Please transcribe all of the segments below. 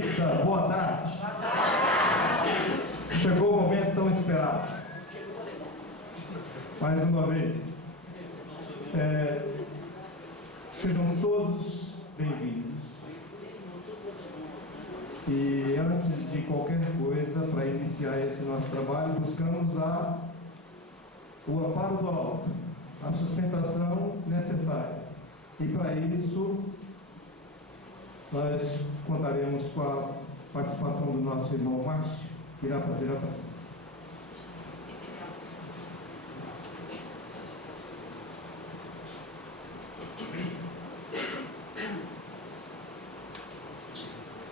Rita, boa tarde. Boa tarde. Chegou o momento tão esperado. Mais uma vez. Sejam todos bem-vindos. E antes de qualquer coisa, para iniciar esse nosso trabalho, buscamos o amparo do alto, a sustentação necessária. E para isso, nós contaremos com a participação do nosso irmão Márcio, que irá fazer a prece.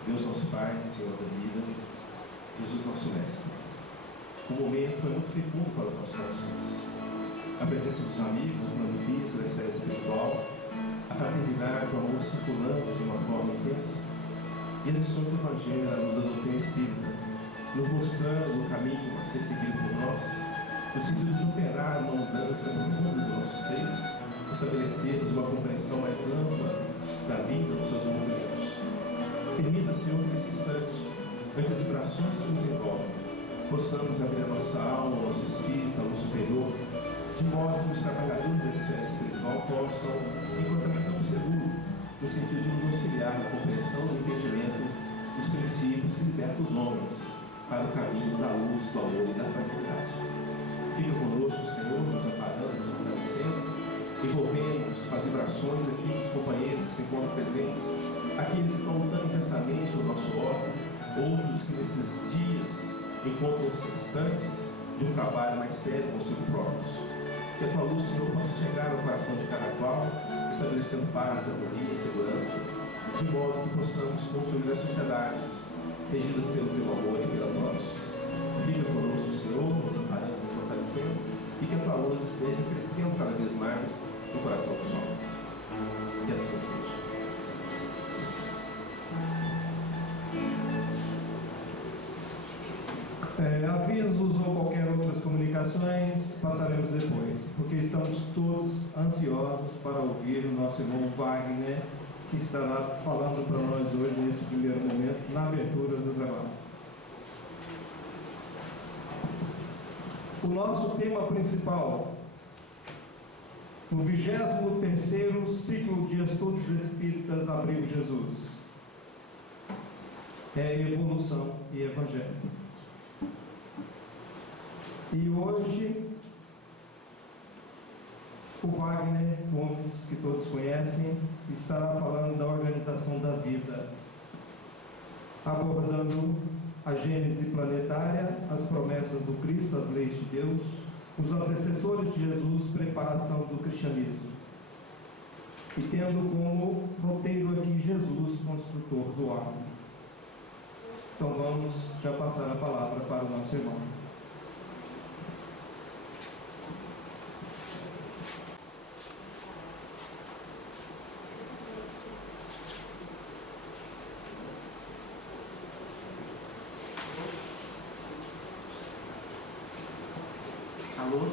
Deus nosso Pai, Senhor da vida, Jesus nosso Mestre. O momento é muito fecundo para os nossos corações. A presença dos amigos, do plano físico, da série espiritual, a fraternidade, o amor circulando de uma forma intensa, e as lições do Evangelho, a luz da doutrina espírita, nos mostrando o caminho a ser seguido por nós, no sentido de operar uma mudança profunda do nosso ser, estabelecermos uma compreensão mais ampla da vida, dos seus movimentos. Permita, Senhor, que nesse instante, ante as vibrações que nos envolvem, possamos abrir a nossa alma, o nosso espírito, a luz superior, de modo que os trabalhadores da esfera espiritual possam encontrar campo seguro, no sentido de nos auxiliar na compreensão e entendimento dos princípios que libertam os homens para o caminho da luz, do amor e da fraternidade. Fica conosco, Senhor, nos amparando, nos fortalecendo, envolvendo as vibrações aqui dos companheiros que se encontram presentes, aqueles que estão lutando intensamente no nosso órgão, outros que nesses dias encontram-se distantes de um trabalho mais sério consigo próprios. Que a tua luz, Senhor, possa chegar ao coração de cada qual, estabelecendo paz, harmonia e segurança, de modo que possamos construir as sociedades regidas pelo teu amor e pela tua luz. Fica conosco, Senhor, nos amparando, nos fortalecendo, e que a tua luz esteja crescendo cada vez mais no coração dos homens. Que assim seja. Avisos ou qualquer outras comunicações passaremos depois, porque estamos todos ansiosos para ouvir o nosso irmão Wagner, que estará falando para nós hoje nesse primeiro momento, na abertura do trabalho. O nosso tema principal, no 23º ciclo Dias Todos Espíritas Abrigo Jesus, é evolução e evangelho. E hoje, o Wagner Gomes, que todos conhecem, estará falando da organização da vida, abordando a gênese planetária, as promessas do Cristo, as leis de Deus, os antecessores de Jesus, preparação do cristianismo. E tendo como roteiro aqui Jesus, construtor do homem. Então vamos já passar a palavra para o nosso irmão. Alô?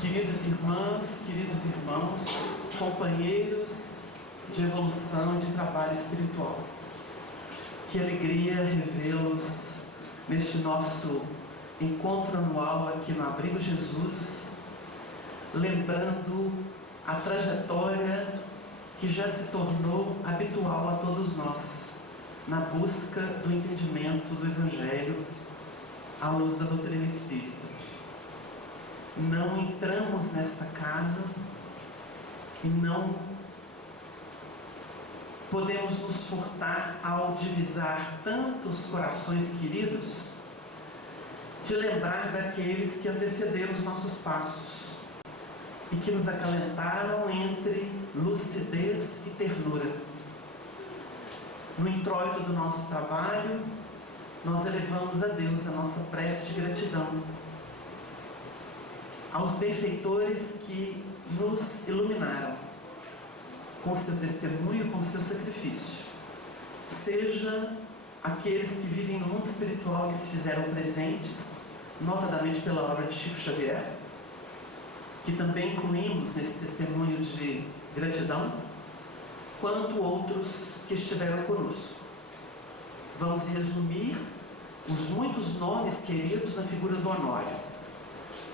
Queridas irmãs, queridos irmãos, companheiros de evolução e de trabalho espiritual, que alegria revê-los neste nosso encontro anual aqui no Abrigo Jesus, lembrando a trajetória que já se tornou habitual a todos nós, na busca do entendimento do Evangelho à luz da doutrina espírita. Não entramos nesta casa e não podemos nos furtar, ao divisar tantos corações queridos, de lembrar daqueles que antecederam os nossos passos e que nos acalentaram entre lucidez e ternura. No introito do nosso trabalho, nós elevamos a Deus a nossa prece de gratidão aos benfeitores que nos iluminaram com seu testemunho, com seu sacrifício. Seja aqueles que vivem no mundo espiritual e se fizeram presentes, notadamente pela obra de Chico Xavier, que também incluímos nesse testemunho de gratidão, quanto outros que estiveram conosco. Vamos resumir os muitos nomes queridos na figura do Honório,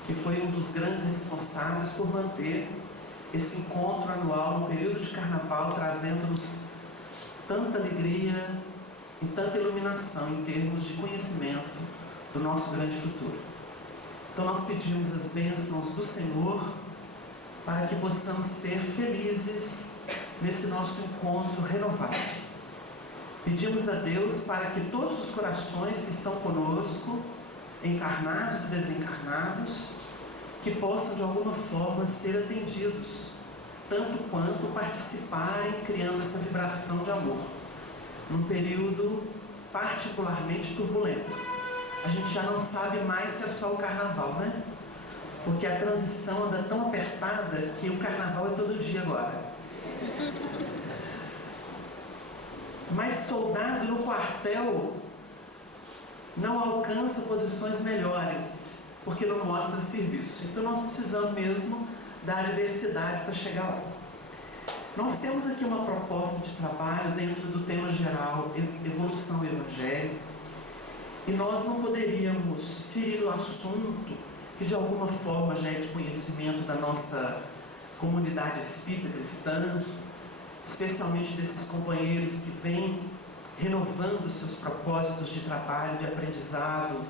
que foi um dos grandes responsáveis por manter esse encontro anual no período de carnaval, trazendo-nos tanta alegria e tanta iluminação em termos de conhecimento do nosso grande futuro. Então nós pedimos as bênçãos do Senhor para que possamos ser felizes nesse nosso encontro renovado. Pedimos a Deus para que todos os corações que estão conosco, encarnados e desencarnados, que possam de alguma forma ser atendidos, tanto quanto participarem criando essa vibração de amor, num período particularmente turbulento. A gente já não sabe mais se é só o carnaval, né? Porque a transição anda tão apertada que o carnaval é todo dia agora. Mas soldado no quartel não alcança posições melhores, porque não mostra serviço. Então nós precisamos mesmo da diversidade para chegar lá. Nós temos aqui uma proposta de trabalho dentro do tema geral, evolução do Evangelho, e nós não poderíamos ferir o assunto que de alguma forma já é de conhecimento da nossa comunidade espírita cristã, especialmente desses companheiros que vêm renovando seus propósitos de trabalho, de aprendizado,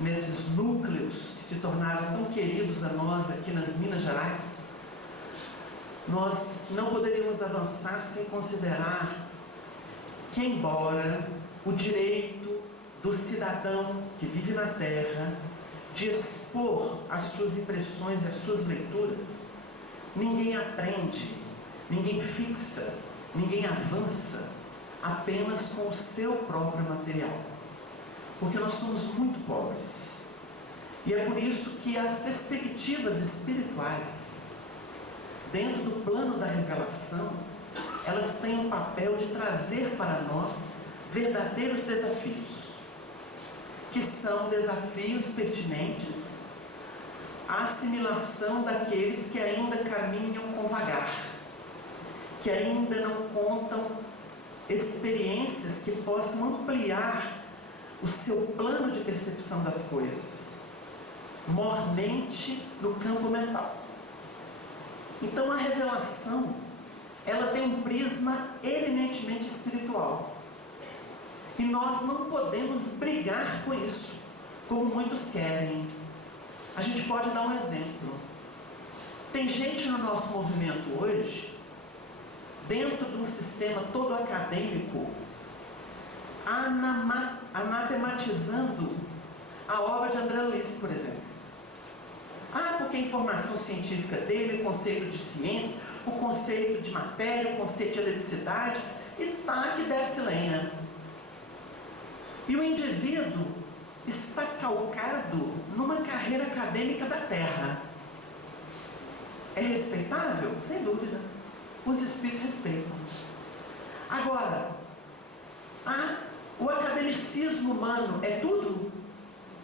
nesses núcleos que se tornaram tão queridos a nós aqui nas Minas Gerais. Nós não poderíamos avançar sem considerar que, embora o direito do cidadão que vive na Terra de expor as suas impressões e as suas leituras, ninguém aprende, ninguém fixa, ninguém avança apenas com o seu próprio material, porque nós somos muito pobres. E é por isso que as perspectivas espirituais, dentro do plano da revelação, elas têm o papel de trazer para nós verdadeiros desafios, que são desafios pertinentes à assimilação daqueles que ainda caminham com vagar, que ainda não contam experiências que possam ampliar o seu plano de percepção das coisas, mormente no campo mental. Então a revelação, ela tem um prisma eminentemente espiritual. E nós não podemos brigar com isso, como muitos querem. A gente pode dar um exemplo. Tem gente no nosso movimento hoje, dentro de um sistema todo acadêmico, anatematizando a obra de André Luiz, por exemplo. Porque a informação científica dele, o conceito de ciência, o conceito de matéria, o conceito de eletricidade, e que desce lenha. E o indivíduo está calcado numa carreira acadêmica da Terra. É respeitável? Sem dúvida. Os espíritos respeitam. Agora, o academicismo humano é tudo?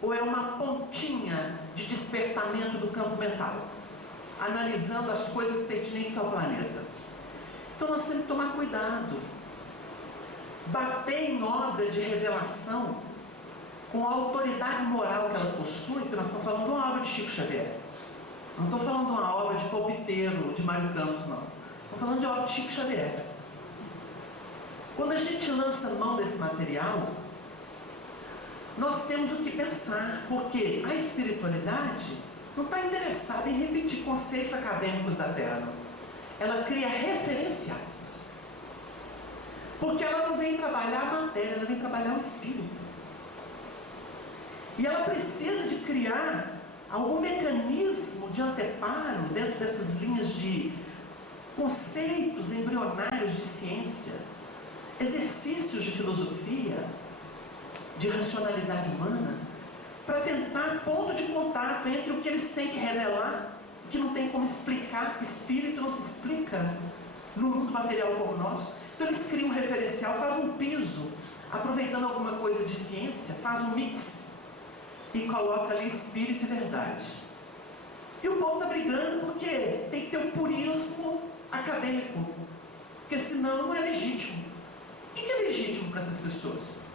Ou é uma pontinha de despertamento do campo mental, analisando as coisas pertinentes ao planeta? Então nós temos que tomar cuidado. Bater em obra de revelação com a autoridade moral que ela possui, porque nós estamos falando de uma obra de Chico Xavier. Não estou falando de uma obra de Palpiteiro, de Mário Campos, não. Estou falando de obra de Chico Xavier. Quando a gente lança mão desse material, nós temos o que pensar, porque a espiritualidade não está interessada em repetir conceitos acadêmicos da Terra. Ela cria referenciais. Porque ela não vem trabalhar a matéria, ela vem trabalhar o espírito. E ela precisa de criar algum mecanismo de anteparo dentro dessas linhas de conceitos embrionários de ciência, exercícios de filosofia, de racionalidade humana, para tentar ponto de contato entre o que eles têm que revelar, o que não tem como explicar. Espírito não se explica no mundo material como o nosso. Então eles criam um referencial, fazem um piso, aproveitando alguma coisa de ciência, faz um mix e coloca ali espírito e verdade. E o povo está brigando porque tem que ter um purismo acadêmico. porque senão não é legítimo. O que é legítimo para essas pessoas?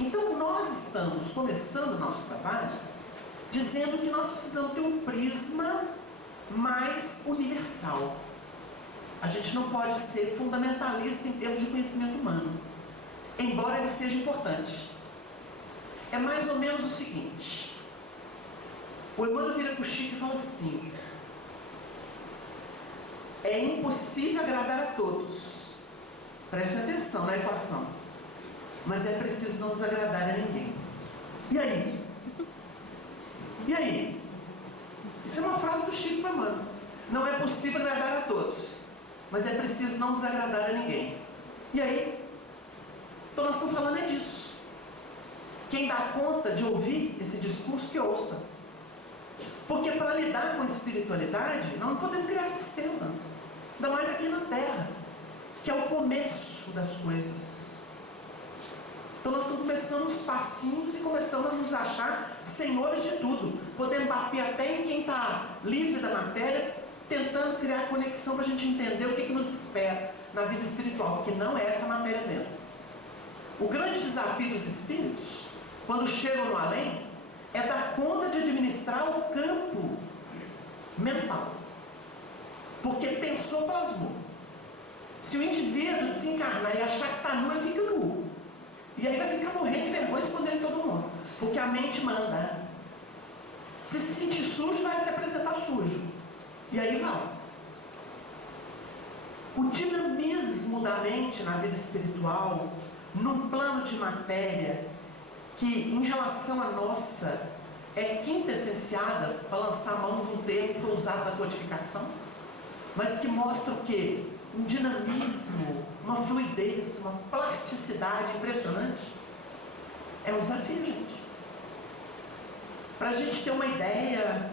Então nós estamos começando o nosso trabalho dizendo que nós precisamos ter um prisma mais universal. A gente não pode ser fundamentalista em termos de conhecimento humano, embora ele seja importante. É mais ou menos o seguinte: o Emmanuel vira para o Chico e fala assim: é impossível agradar a todos. Preste atenção na equação. Mas é preciso não desagradar a ninguém. E aí? E aí? Isso é uma frase do Chico para Emmanuel. Não é possível agradar a todos, mas é preciso não desagradar a ninguém. E aí? Então nós estamos falando é disso. Quem dá conta de ouvir esse discurso, que ouça. Porque para lidar com a espiritualidade, nós não podemos criar sistema. Ainda mais aqui na Terra, que é o começo das coisas. Então nós estamos começando os passinhos e começamos a nos achar senhores de tudo. Podemos bater até em quem está livre da matéria, tentando criar conexão para a gente entender o que nos espera na vida espiritual, porque não é essa matéria densa. O grande desafio dos espíritos, quando chegam no além, é dar conta de administrar o campo mental. Porque pensou, plasmou. Se o indivíduo desencarnar e achar que está nu, ele fica nu. E aí vai ficar morrendo de vergonha, escondendo todo mundo. Porque a mente manda, né? Se sentir sujo, vai se apresentar sujo. E aí vai. O dinamismo da mente na vida espiritual, num plano de matéria, que em relação à nossa é quintessenciada, para lançar a mão de um termo que foi usado na codificação, mas que mostra o quê? Um dinamismo, uma fluidez, uma plasticidade impressionante. É um desafio, gente. Para a gente ter uma ideia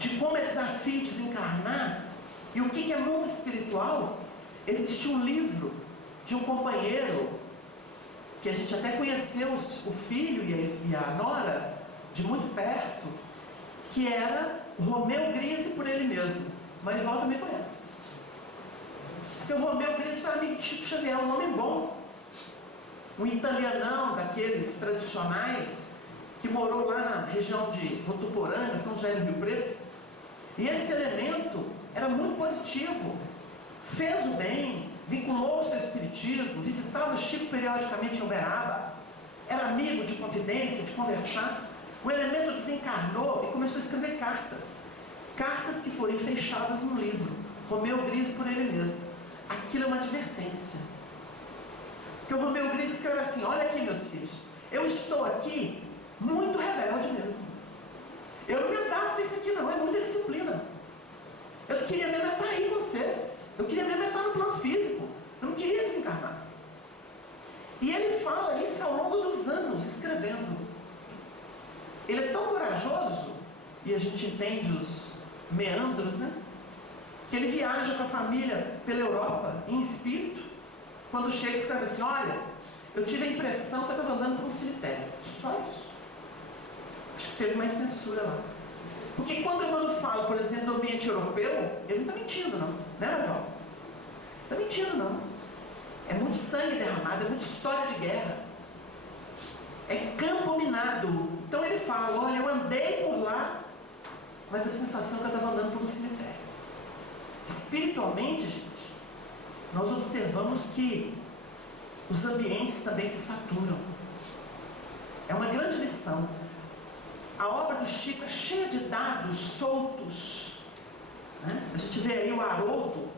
de como é desafio desencarnar e o que é mundo espiritual, existe um livro de um companheiro que a gente até conheceu o filho e a nora de muito perto, que era Romeu Grise por ele mesmo. Marival também conhece. Seu Romeu Grise foi amigo de Chico Xavier, um homem bom. Um italianão daqueles tradicionais, que morou lá na região de Votuporanga, São José do Rio Preto. E esse elemento era muito positivo. Fez o bem, vinculou-se ao espiritismo, visitava Chico periodicamente em Uberaba, era amigo de confidência, de conversar. O elemento desencarnou e começou a escrever cartas. Cartas que foram fechadas no livro, Romeu Grise por ele mesmo. Aquilo é uma advertência. Porque o Romeu Grise escreve assim: olha aqui, meus filhos, eu estou aqui muito rebelde mesmo. Eu não me adapto a isso aqui não, é muita disciplina. Eu queria mesmo estar aí com vocês. Eu queria mesmo estar no plano físico. Eu não queria desencarnar. E ele fala isso ao longo dos anos, escrevendo. Ele é tão corajoso, e a gente entende os meandros, né? Que ele viaja com a família pela Europa, em espírito. Quando chega, escreve assim: olha, eu tive a impressão que eu estava andando por um cemitério. Só isso. Acho que teve mais censura lá. Porque quando o Emmanuel fala, por exemplo, do ambiente europeu, ele não está mentindo, não. Né, Ravel? Não está mentindo, não. É muito sangue derramado, é muita história de guerra. É campo minado. Então ele fala: olha, eu andei por lá, mas a sensação é que eu estava andando por um cemitério. Espiritualmente, gente, nós observamos que os ambientes também se saturam. É uma grande lição. A obra do Chico é cheia de dados soltos, né? A gente vê aí o Haroldo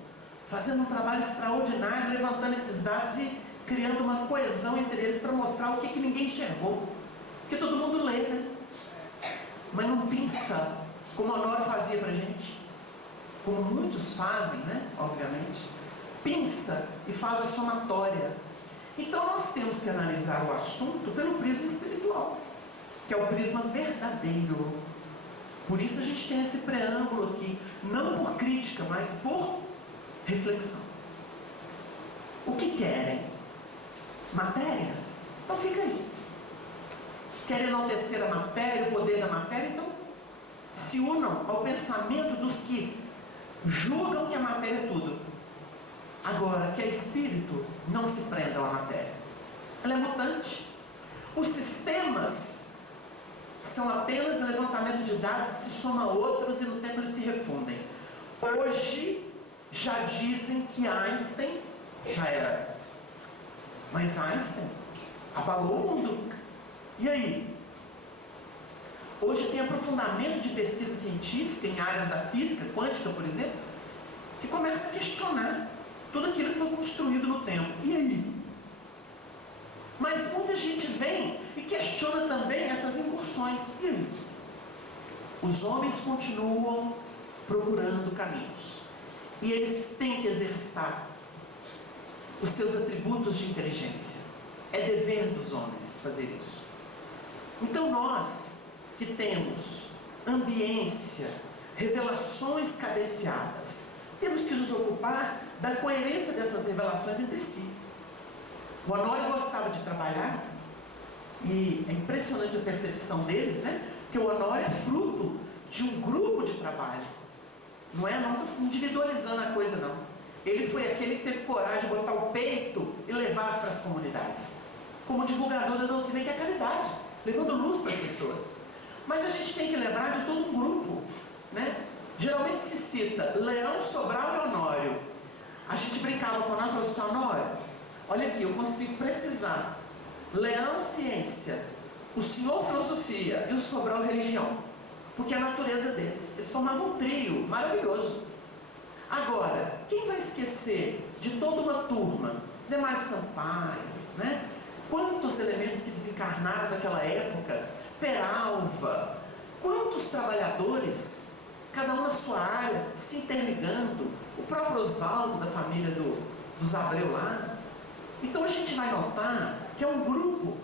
fazendo um trabalho extraordinário, levantando esses dados e criando uma coesão entre eles para mostrar o que ninguém enxergou. Porque todo mundo lê, né? Mas não pensa como a Nora fazia para a gente, como muitos fazem, né? Obviamente. Pensa e faz a somatória. Então nós temos que analisar o assunto pelo prisma espiritual, que é o prisma verdadeiro. Por isso a gente tem esse preâmbulo aqui, não por crítica, mas por reflexão. O que querem? Matéria? Então fica aí. Querem enaltecer a matéria, o poder da matéria? Então se unam ao pensamento dos que julgam que a matéria é tudo. Agora, que é espírito, não se prenda à matéria. Ela é mutante. Os sistemas são apenas levantamento de dados que se somam a outros e no tempo eles se refundem. Hoje, já dizem que Einstein já era. Mas Einstein abalou o mundo. E aí? Hoje tem aprofundamento de pesquisa científica em áreas da física, quântica, por exemplo, que começa a questionar tudo aquilo que foi construído no tempo. E aí? Mas muita gente vem e questiona também essas incursões. E aí? Os homens continuam procurando caminhos. E eles têm que exercitar os seus atributos de inteligência. É dever dos homens fazer isso. Então nós, que temos ambiência, revelações cadenciadas, temos que nos ocupar da coerência dessas revelações entre si. O Honório gostava de trabalhar, e é impressionante a percepção deles, né? Porque o Honório é fruto de um grupo de trabalho. Não é individualizando a coisa, não. Ele foi aquele que teve coragem de botar o peito e levar para as comunidades. Como divulgador da doutrina, que é a caridade, levando luz para as pessoas. Mas a gente tem que lembrar de todo um grupo, né? Geralmente se cita Leão, Sobral e Honório. A gente brincava com o Honório e falou assim: Honório, olha aqui, eu consigo precisar. Leão, ciência, o senhor, filosofia, e o Sobral, religião. Porque é a natureza deles. Eles formavam um trio maravilhoso. Agora, quem vai esquecer de toda uma turma? Zé Mário Sampaio, né? Quantos elementos que desencarnaram daquela época? Peralva. Quantos trabalhadores, cada um na sua área, se interligando. O próprio Oswaldo, da família dos Abreu lá. Então a gente vai notar que é um grupo.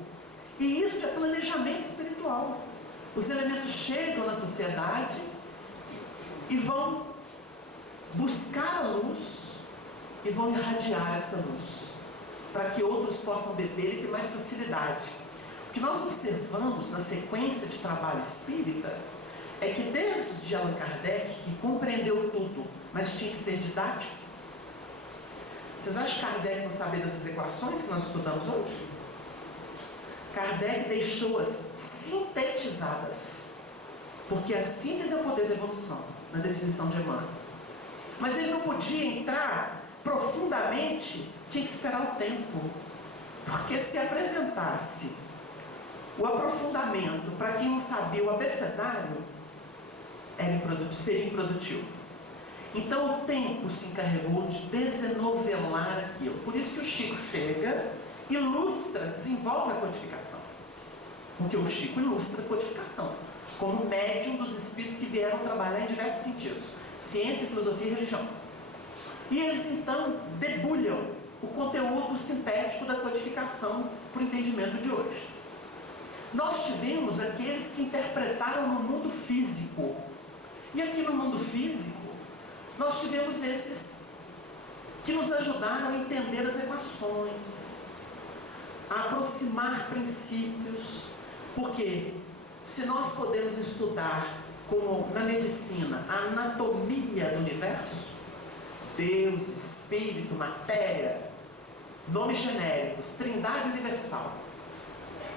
E isso é planejamento espiritual. Os elementos chegam na sociedade e vão buscar a luz e vão irradiar essa luz, para que outros possam beber e ter mais facilidade. O que nós observamos na sequência de trabalho espírita é que desde Allan Kardec, que compreendeu tudo, mas tinha que ser didático. Vocês acham que Kardec não sabia dessas equações que nós estudamos hoje? Kardec deixou-as sintetizadas, porque a síntese é o poder da evolução, na definição de Emmanuel. Mas ele não podia entrar profundamente, tinha que esperar o tempo, porque se apresentasse o aprofundamento para quem não sabia o abecedário, seria improdutivo. Então o tempo se encarregou de desenovelar aquilo. Por isso que o Chico chega, ilustra, desenvolve a codificação. Porque o Chico ilustra a codificação, como médium dos espíritos que vieram trabalhar em diversos sentidos: ciência, filosofia e religião. E eles então debulham o conteúdo sintético da codificação para o entendimento de hoje. Nós tivemos aqueles que interpretaram no mundo físico. E aqui no mundo físico, nós tivemos esses que nos ajudaram a entender as equações, a aproximar princípios, porque se nós podemos estudar, como na medicina, a anatomia do universo, Deus, Espírito, matéria, nomes genéricos, Trindade universal,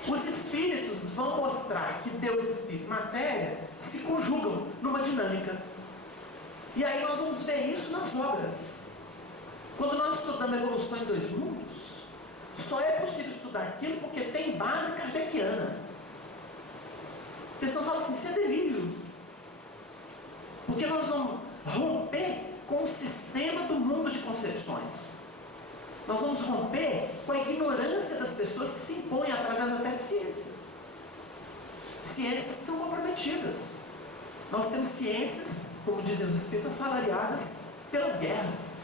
os espíritos vão mostrar que Deus, Espírito e matéria se conjugam numa dinâmica. E aí nós vamos ver isso nas obras. Quando nós estudamos a evolução em dois mundos, só é possível estudar aquilo porque tem base kardeciana. A pessoa fala assim: isso é delírio. Porque nós vamos romper com o sistema do mundo de concepções. Nós vamos romper com a ignorância das pessoas que se impõem através até de ciências. Ciências que são comprometidas. Nós temos ciências, como dizem os espíritos, assalariadas pelas guerras.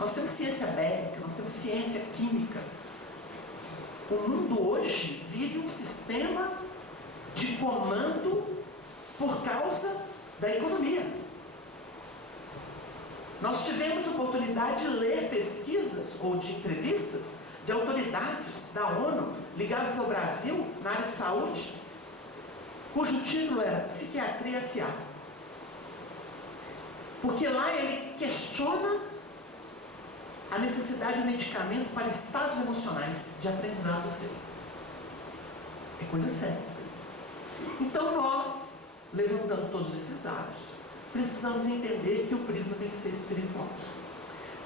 Nós temos ciência bélica, nós temos ciência química. O mundo hoje vive um sistema de comando por causa da economia. Nós tivemos oportunidade de ler pesquisas ou de entrevistas de autoridades da ONU ligadas ao Brasil na área de saúde, cujo título era Psiquiatria S.A. Porque lá ele questiona a necessidade de medicamento para estados emocionais de aprendizado seu. É coisa séria. Então nós, levantando todos esses dados, precisamos entender que o prisma tem que ser espiritual.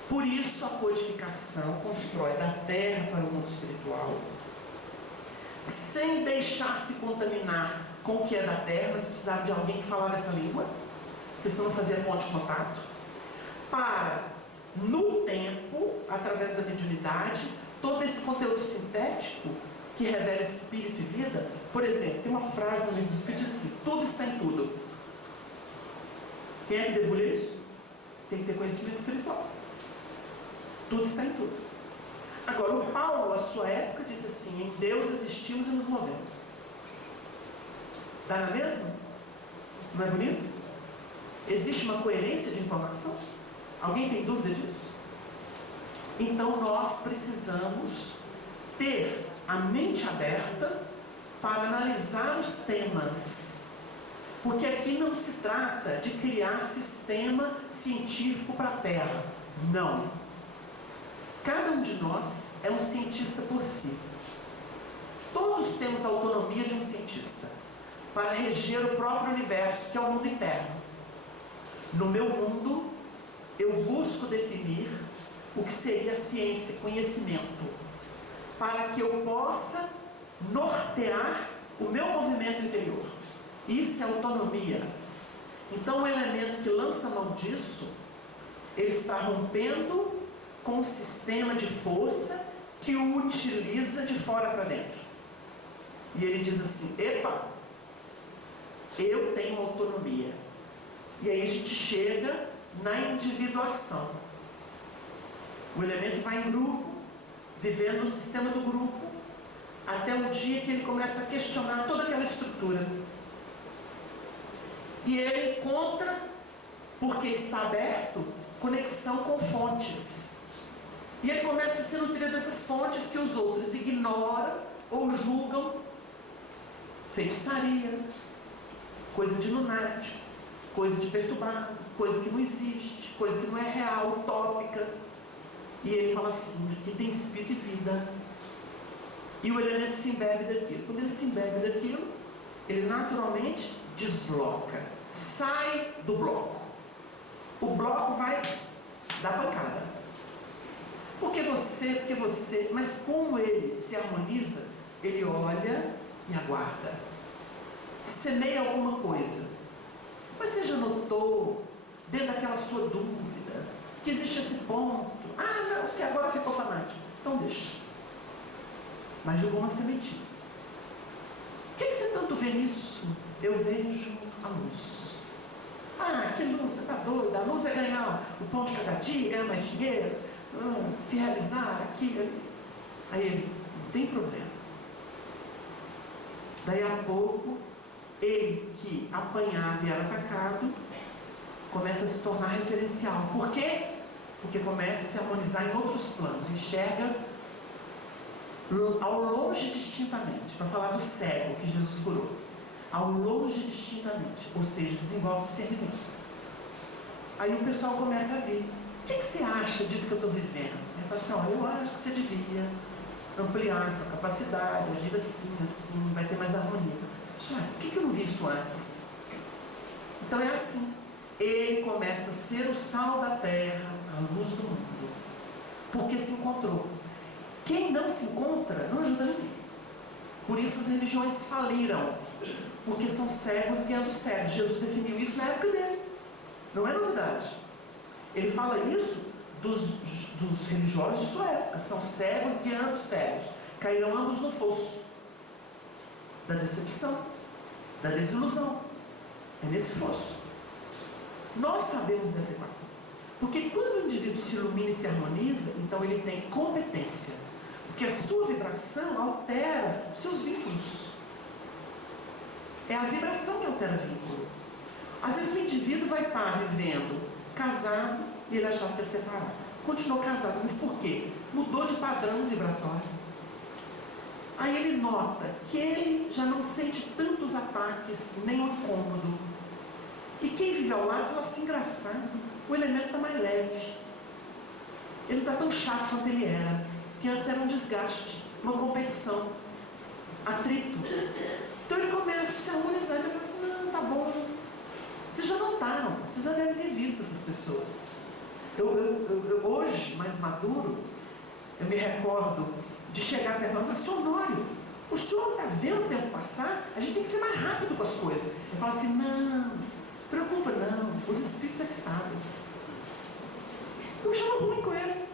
Por isso a codificação constrói da terra para o mundo espiritual, sem deixar se contaminar com o que é da terra, mas precisava de alguém que falava essa língua, porque senão não fazia ponto de contato, para, no tempo, através da mediunidade, todo esse conteúdo sintético que revela espírito e vida. Por exemplo, tem uma frase no livro dos Espíritos que diz assim: tudo está em tudo. Quem é que debulha isso? Tem que ter conhecimento espiritual. Tudo está em tudo. Agora, o Paulo, à sua época, disse assim: em Deus existimos e nos movemos. Dá na mesma? Não é bonito? Existe uma coerência de informação? Alguém tem dúvida disso? Então nós precisamos ter a mente aberta para analisar os temas, porque aqui não se trata de criar sistema científico para a Terra. Não. Cada um de nós é um cientista por si. Todos temos a autonomia de um cientista para reger o próprio universo, que é o mundo interno. No meu mundo, eu busco definir o que seria ciência, conhecimento, para que eu possa nortear o meu movimento interior. Isso é autonomia. Então, o elemento que lança mão disso, ele está rompendo com o sistema de força que o utiliza de fora para dentro. E ele diz assim: epa, eu tenho autonomia. E aí a gente chega na individuação. O elemento vai em grupo, vivendo no sistema do grupo, até o dia que ele começa a questionar toda aquela estrutura. E ele encontra, porque está aberto, conexão com fontes. E ele começa a se nutrir dessas fontes que os outros ignoram ou julgam feitiçaria, coisa de lunático, coisa de perturbado, coisa que não existe, coisa que não é real, utópica. E ele fala assim: aqui tem espírito e vida. E o elemento se embebe daquilo. Quando ele se embebe daquilo, ele naturalmente desloca, sai do bloco. O bloco vai dar pancada. Porque você, mas como ele se harmoniza, ele olha e aguarda. Semeia alguma coisa. Mas você já notou, dentro daquela sua dúvida, que existe esse ponto? Ah, não, você agora ficou fanático. Então deixa. Mas jogou uma sementinha. O que você tanto vê nisso? Eu vejo a luz. Ah, que luz, você está doido? A luz é ganhar o pão de cada dia, ganhar mais dinheiro, se realizar aqui. Aí ele, não tem problema. Daí a pouco, ele que apanhava e era atacado, começa a se tornar referencial. Por quê? Porque começa a se harmonizar em outros planos. Enxerga ao longe distintamente, para falar do cego que Jesus curou. Ao longe distintamente, ou seja, desenvolve discernimento. Aí o pessoal começa a ver: o que você acha disso que eu estou vivendo? Ele fala assim: olha, eu acho que você devia ampliar essa capacidade, agir assim, assim, vai ter mais harmonia. Por que eu não vi isso antes? Então é assim. Ele começa a ser o sal da terra, a luz do mundo, porque se encontrou. Quem não se encontra, não ajuda ninguém. Por isso as religiões faliram, porque são cegos guiando cegos. Jesus definiu isso na época dele. Não é novidade. Ele fala isso dos religiosos de sua época. São cegos guiando cegos. Caíram ambos no fosso da decepção, da desilusão. É nesse fosso. Nós sabemos dessa equação. Porque quando o indivíduo se ilumina e se harmoniza, então ele tem competência. Porque a sua vibração altera os seus vínculos. É a vibração que altera o vínculo. Às vezes o indivíduo vai estar vivendo casado e ele achava que ia separar. Continuou casado, mas por quê? Mudou de padrão vibratório. Aí ele nota que ele já não sente tantos ataques, nem o incômodo. E quem vive ao lado fala assim: engraçado, o elemento está mais leve. Ele não está tão chato quanto ele era, que antes era um desgaste, uma competição, atrito. Então ele começa a se harmonizar, ele fala assim, não, tá bom. Vocês já notaram, vocês já devem ter visto essas pessoas. Eu hoje, mais maduro, eu me recordo de chegar perto dele e falar, senhor Honório, o senhor está vendo o tempo passar? A gente tem que ser mais rápido com as coisas. Ele fala assim, não, preocupa não, os espíritos é que sabem. Eu chamo ruim com ele,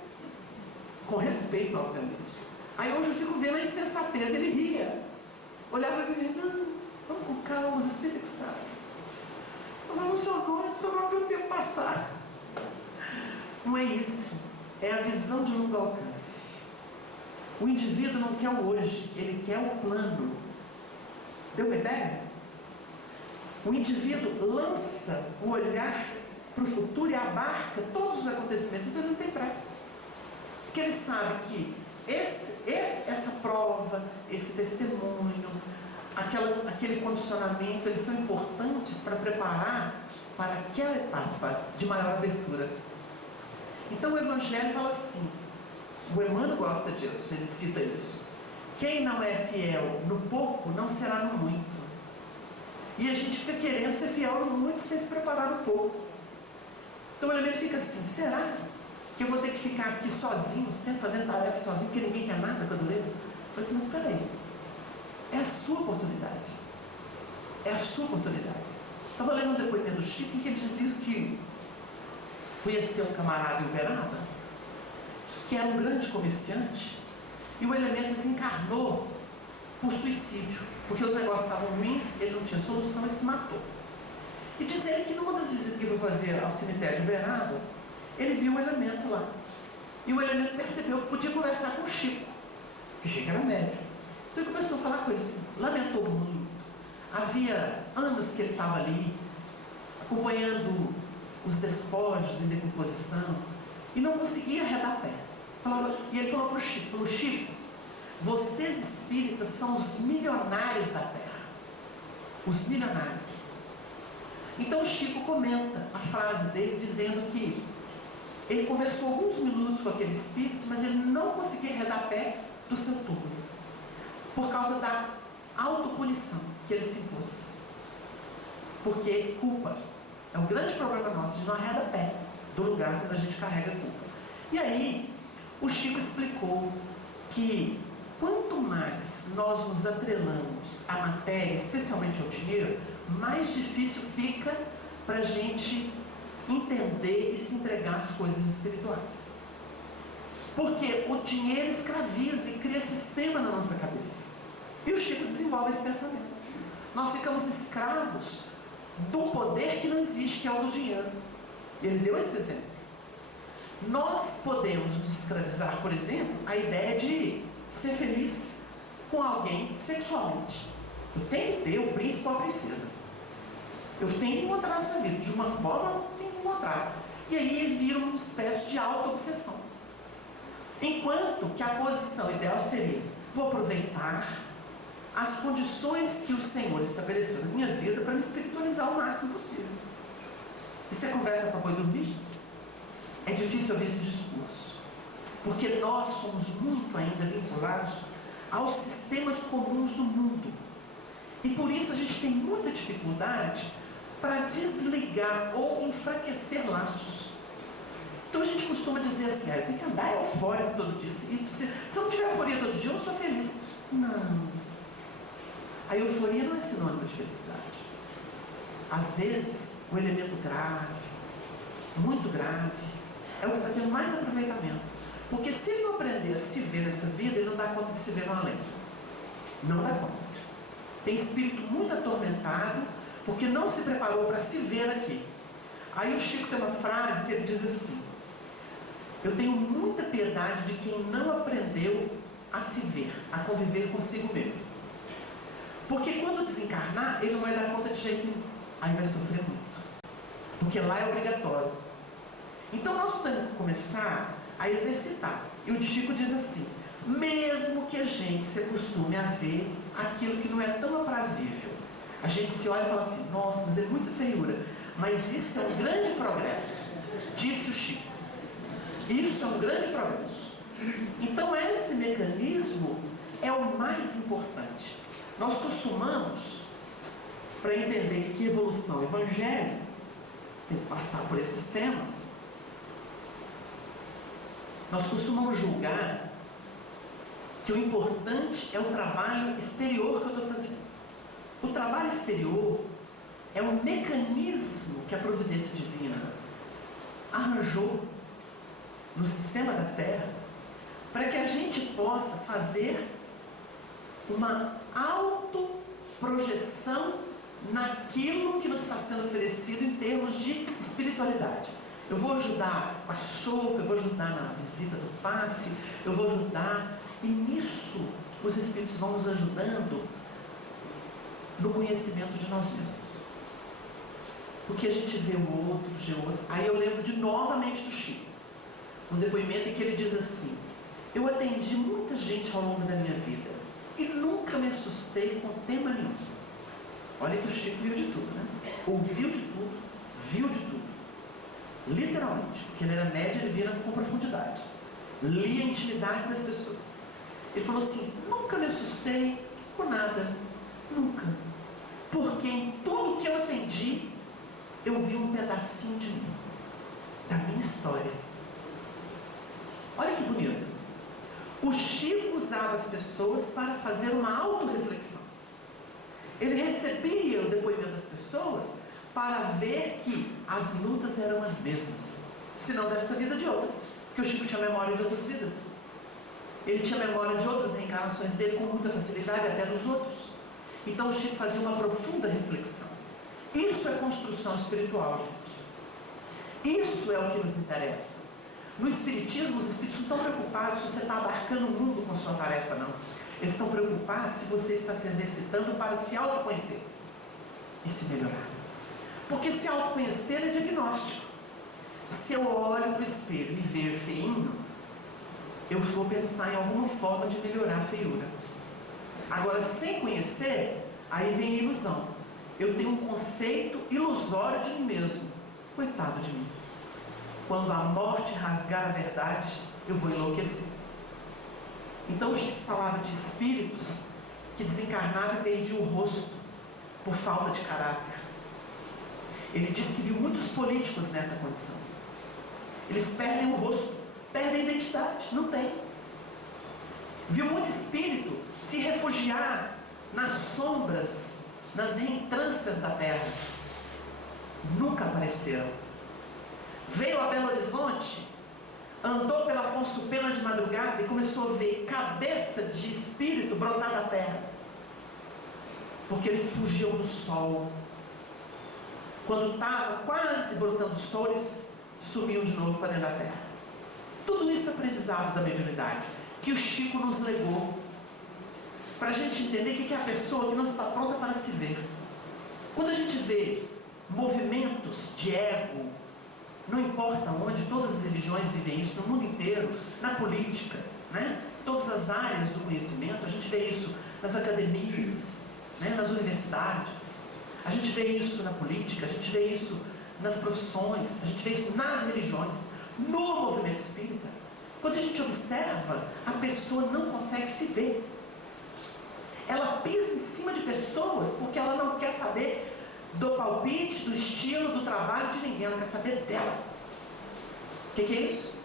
com respeito, obviamente. Aí hoje eu fico vendo a insensatez, ele ria, olhava para mim e não, vamos com calma, os espíritos é que sabem. Eu falava, o senhor não viu o tempo passar. Não é isso, é a visão de longo alcance. O indivíduo não quer o hoje, ele quer o plano. Deu uma ideia? O indivíduo lança o olhar para o futuro e abarca todos os acontecimentos, então ele não tem pressa. Porque ele sabe que essa prova, esse testemunho, aquele condicionamento, eles são importantes para preparar para aquela etapa de maior abertura. Então o Evangelho fala assim, o Emmanuel gosta disso, ele cita isso. Quem não é fiel no pouco, não será no muito. E a gente fica querendo ser fiel no muito sem se preparar no pouco. Então ele fica assim, será que eu vou ter que ficar aqui sozinho, sempre fazendo tarefa sozinho, porque ninguém quer nada com a dureza? Eu falei assim, mas espera aí, é a sua oportunidade. É a sua oportunidade. Estava lendo um depoimento do Chico em que ele dizia que conheceu um camarada em Uberaba, que era um grande comerciante, e o elemento desencarnou por suicídio, porque os negócios estavam ruins, ele não tinha solução, ele se matou. E diz ele que numa das visitas que ele foi fazer ao cemitério de Uberaba, ele viu um elemento lá. E o elemento percebeu que podia conversar com o Chico, que o Chico era médico. Então ele começou a falar com ele assim, lamentou muito. Havia anos que ele estava ali, acompanhando os despojos em decomposição, e não conseguia arredar pé. E ele falou para o Chico, Chico, vocês espíritas são os milionários da Terra. Os milionários. Então o Chico comenta a frase dele, dizendo que ele conversou alguns minutos com aquele espírito, mas ele não conseguia arredar pé do seu túmulo, por causa da autopunição que ele se impôs. Porque culpa é um grande problema nosso, de não arreda pé do lugar quando a gente carrega culpa. E aí, o Chico explicou que quanto mais nós nos atrelamos à matéria, especialmente ao dinheiro, mais difícil fica para a gente entender e se entregar às coisas espirituais. Porque o dinheiro escraviza e cria sistema na nossa cabeça. E o Chico desenvolve esse pensamento. Nós ficamos escravos do poder que não existe, que é o do dinheiro. Ele deu esse exemplo. Nós podemos nos escravizar, por exemplo, a ideia de ser feliz com alguém sexualmente. Eu tenho que ter o príncipe ou a princesa. Eu tenho que encontrar essa vida. De uma forma, eu tenho que encontrar. E aí ele vira uma espécie de auto-obsessão. Enquanto que a posição ideal seria, vou aproveitar as condições que o Senhor estabeleceu na minha vida para me espiritualizar o máximo possível. Isso é conversa para boi dormir? É difícil ouvir esse discurso, porque nós somos muito ainda vinculados aos sistemas comuns do mundo. E por isso a gente tem muita dificuldade para desligar ou enfraquecer laços. Então a gente costuma dizer assim, eu tenho que andar eufórico todo dia. Se eu não tiver euforia todo dia, eu não sou feliz. Não. A euforia não é sinônimo de felicidade. Às vezes, o elemento grave, muito grave, é o que vai ter mais aproveitamento. Porque se ele não aprender a se ver nessa vida, ele não dá conta de se ver no além. Não dá conta. Tem espírito muito atormentado, porque não se preparou para se ver aqui. Aí o Chico tem uma frase que ele diz assim, eu tenho muita piedade de quem não aprendeu a se ver, a conviver consigo mesmo. Porque quando desencarnar, ele não vai dar conta de jeito nenhum. Aí vai sofrer muito. Porque lá é obrigatório. Então nós temos que começar a exercitar. E o Chico diz assim, mesmo que a gente se acostume a ver aquilo que não é tão aprazível, a gente se olha e fala assim, nossa, mas é muita feiura. Mas isso é um grande progresso, disse o Chico. Isso é um grande progresso. Então esse mecanismo é o mais importante. Nós costumamos, para entender que evolução, evangelho, tem que passar por esses temas, nós costumamos julgar que o importante é o trabalho exterior que eu estou fazendo. O trabalho exterior é um mecanismo que a providência divina arranjou no sistema da Terra para que a gente possa fazer uma autoprojeção naquilo que nos está sendo oferecido em termos de espiritualidade. Eu vou ajudar com a sopa, eu vou ajudar na visita do passe, eu vou ajudar, e nisso os Espíritos vão nos ajudando no conhecimento de nós mesmos. Porque a gente vê o outro. Aí eu lembro novamente do Chico, um depoimento em que ele diz assim: eu atendi muita gente ao longo da minha vida e nunca me assustei com tema nenhum. Olha que o Chico viu de tudo, né? Ouviu de tudo, viu de tudo. Literalmente, porque ele era médio, ele via com profundidade. Lia a intimidade das pessoas. Ele falou assim: nunca me assustei com nada. Nunca. Porque em tudo que eu atendi, eu vi um pedacinho de mim, da minha história. Olha que bonito. O Chico usava as pessoas para fazer uma autorreflexão. Ele recebia o depoimento das pessoas para ver que as lutas eram as mesmas, se não desta vida, de outras. Porque o Chico tinha memória de outras vidas. Ele tinha memória de outras reencarnações dele com muita facilidade, até dos outros. Então o Chico fazia uma profunda reflexão. Isso é construção espiritual, gente. Isso é o que nos interessa. No Espiritismo, os Espíritos não estão preocupados se você está abarcando o mundo com a sua tarefa, não. Eles estão preocupados se você está se exercitando para se autoconhecer e se melhorar. Porque se autoconhecer é diagnóstico. Se eu olho para o espelho e vejo feinho, eu vou pensar em alguma forma de melhorar a feiura. Agora, sem conhecer, aí vem a ilusão. Eu tenho um conceito ilusório de mim mesmo. Coitado de mim. Quando a morte rasgar a verdade, eu vou enlouquecer. Então o Chico falava de espíritos que desencarnavam e perdiam o rosto por falta de caráter. Ele disse que viu muitos políticos nessa condição. Eles perdem o rosto, perdem a identidade, não tem. Viu muito espírito se refugiar nas sombras, nas reentrâncias da terra. Nunca apareceram. Veio a Belo Horizonte, andou pela Afonso Pena de madrugada e começou a ver cabeça de espírito brotar da terra. Porque eles fugiam do sol. Quando estava quase brotando o sol, eles sumiam de novo para dentro da terra. Tudo isso é aprendizado da mediunidade, que o Chico nos legou, para a gente entender que é a pessoa que não está pronta para se ver. Quando a gente vê movimentos de ego, não importa onde, todas as religiões vivem isso, no mundo inteiro, na política, né? Todas as áreas do conhecimento, a gente vê isso nas academias, né? Nas universidades, a gente vê isso na política, a gente vê isso nas profissões, a gente vê isso nas religiões, no movimento espírita. Quando a gente observa, a pessoa não consegue se ver. Ela pisa em cima de pessoas porque ela não quer saber do palpite, do estilo, do trabalho de ninguém, ela quer saber dela. O que é isso?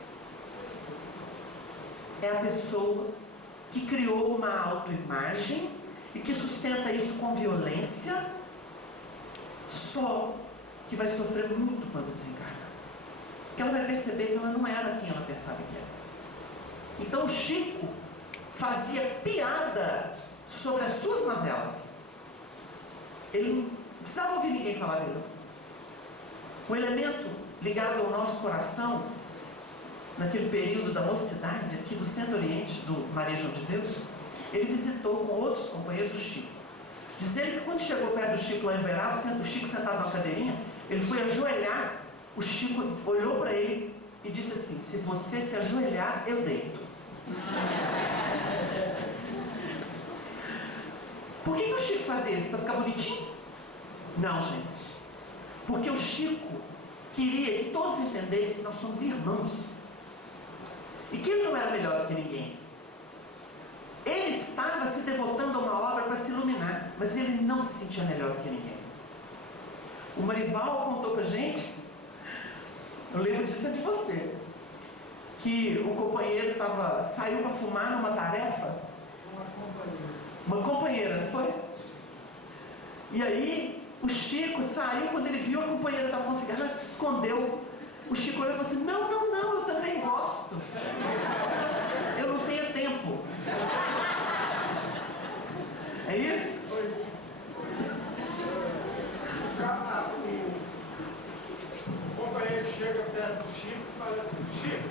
É a pessoa que criou uma autoimagem e que sustenta isso com violência, só que vai sofrer muito quando desencarnar. Porque ela vai perceber que ela não era quem ela pensava que era. Então o Chico fazia piada sobre as suas mazelas. Ele não precisava ouvir ninguém falar dele. O elemento ligado ao nosso coração, naquele período da mocidade, aqui do Centro-Oriente, do Maria João de Deus, ele visitou com outros companheiros do Chico. Diz ele que quando chegou perto do Chico lá em Uberaba, o Chico sentado na cadeirinha, ele foi ajoelhar, o Chico olhou para ele e disse assim: se você se ajoelhar, eu deito. Por que o Chico fazia isso? Para ficar bonitinho? Não, gente. Porque o Chico queria que todos entendessem que nós somos irmãos. e que ele não era melhor do que ninguém. Ele estava se devotando a uma obra para se iluminar, mas ele não se sentia melhor do que ninguém. O Marival contou pra gente, eu lembro disso de você, que o companheiro saiu para fumar numa tarefa. Uma companheira, não foi? E aí o Chico saiu, quando ele viu a companheira estava com cigarro, ela escondeu. O Chico olhou e falou assim: não, eu também gosto. Eu não tenho tempo. É isso? O companheiro chega perto do Chico e fala assim: Chico,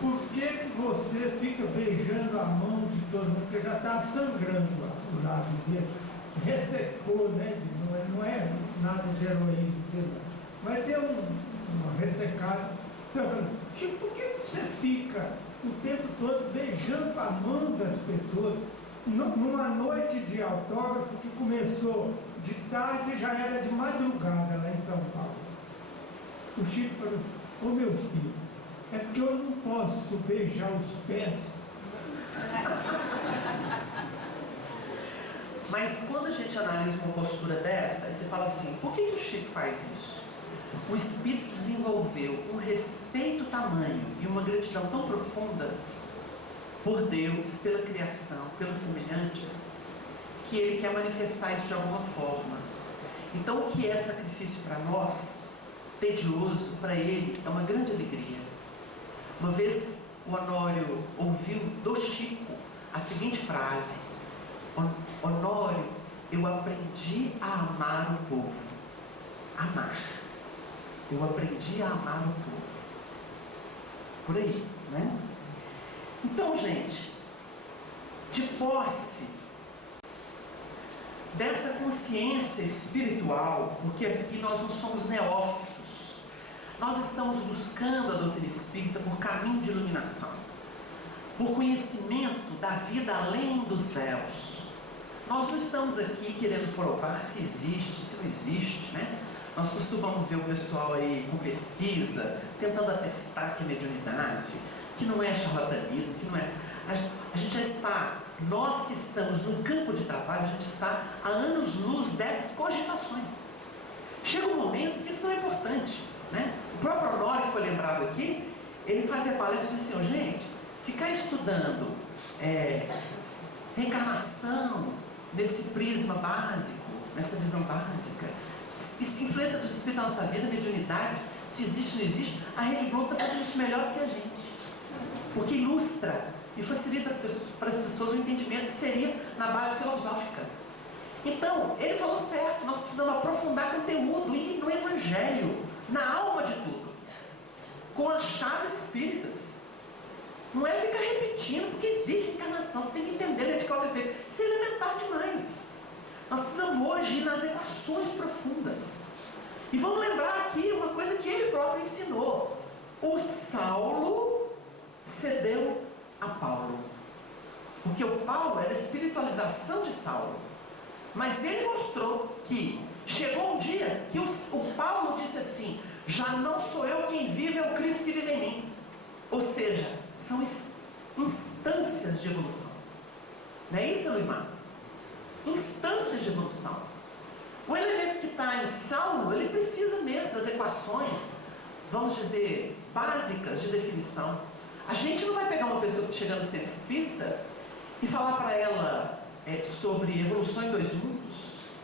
por que você fica beijando a mão de todo mundo? Porque já está sangrando o lado dele. Ressecou, né? Não é nada de heroísmo dele, mas deu uma ressecada. Chico, por que você fica o tempo todo beijando a mão das pessoas? Numa noite de autógrafo que começou de tarde e já era de madrugada lá em São Paulo. O Chico falou assim: ô meu filho, é porque eu não posso beijar os pés. Mas quando a gente analisa uma postura dessa, você fala assim: por que o Chico faz isso? O Espírito desenvolveu um respeito tamanho e uma gratidão tão profunda por Deus, pela criação, pelos semelhantes, que ele quer manifestar isso de alguma forma. Então, o que é sacrifício para nós, tedioso, para ele é uma grande alegria. Uma vez o Honório ouviu do Chico a seguinte frase: Honório, eu aprendi a amar o povo. Amar. Eu aprendi a amar o povo. Por aí, né? Então, gente, de posse dessa consciência espiritual, porque aqui nós não somos neófitos, nós estamos buscando a doutrina espírita por caminho de iluminação, por conhecimento da vida além dos céus. Nós não estamos aqui querendo provar se existe, se não existe, né? Nós costumamos ver o pessoal aí com pesquisa, tentando atestar que é mediunidade, que não é charlatanismo, que não é... A gente já está, nós que estamos no campo de trabalho, a gente está há anos-luz dessas cogitações. Chega um momento que isso não é importante, né? O próprio Honório, que foi lembrado aqui, ele fazia palestra e disse assim: gente, ficar estudando reencarnação nesse prisma básico, nessa visão básica, influência do espírito na nossa vida, mediunidade, se existe ou não existe, a Rede Globo está fazendo isso melhor que a gente, porque ilustra e facilita para as pessoas o entendimento que seria na base filosófica. Então, ele falou certo, nós precisamos aprofundar conteúdo e no Evangelho, na alma de tudo, com as chaves espíritas. Não é ficar repetindo, porque existe encarnação, você tem que entender a de causa e efeito. Isso é elementar demais. Nós precisamos hoje ir nas equações profundas. E vamos lembrar aqui uma coisa que ele próprio ensinou. O Saulo cedeu a Paulo. Porque o Paulo era a espiritualização de Saulo. Mas ele mostrou que chegou um dia que o Paulo disse assim: já não sou eu quem vive, é o Cristo que vive em mim. Ou seja, são instâncias de evolução. Não é isso, Luimar? Instâncias de evolução. O elemento que está em Saulo, ele precisa mesmo das equações, vamos dizer, básicas de definição. A gente não vai pegar uma pessoa que chega no centro espírita e falar para ela sobre evolução em dois mundos,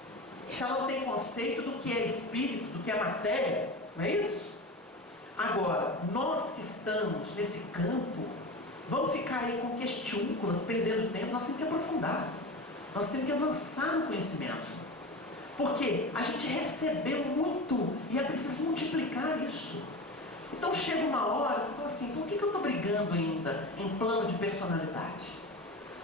se ela não tem conceito do que é espírito, do que é matéria, não é isso? Agora, nós que estamos nesse campo, vamos ficar aí com questiúnculas, perdendo tempo. Nós temos que aprofundar, nós temos que avançar no conhecimento, porque a gente recebeu muito e é preciso multiplicar isso. Então chega uma hora, você fala assim: por que eu estou brigando ainda em plano de personalidade?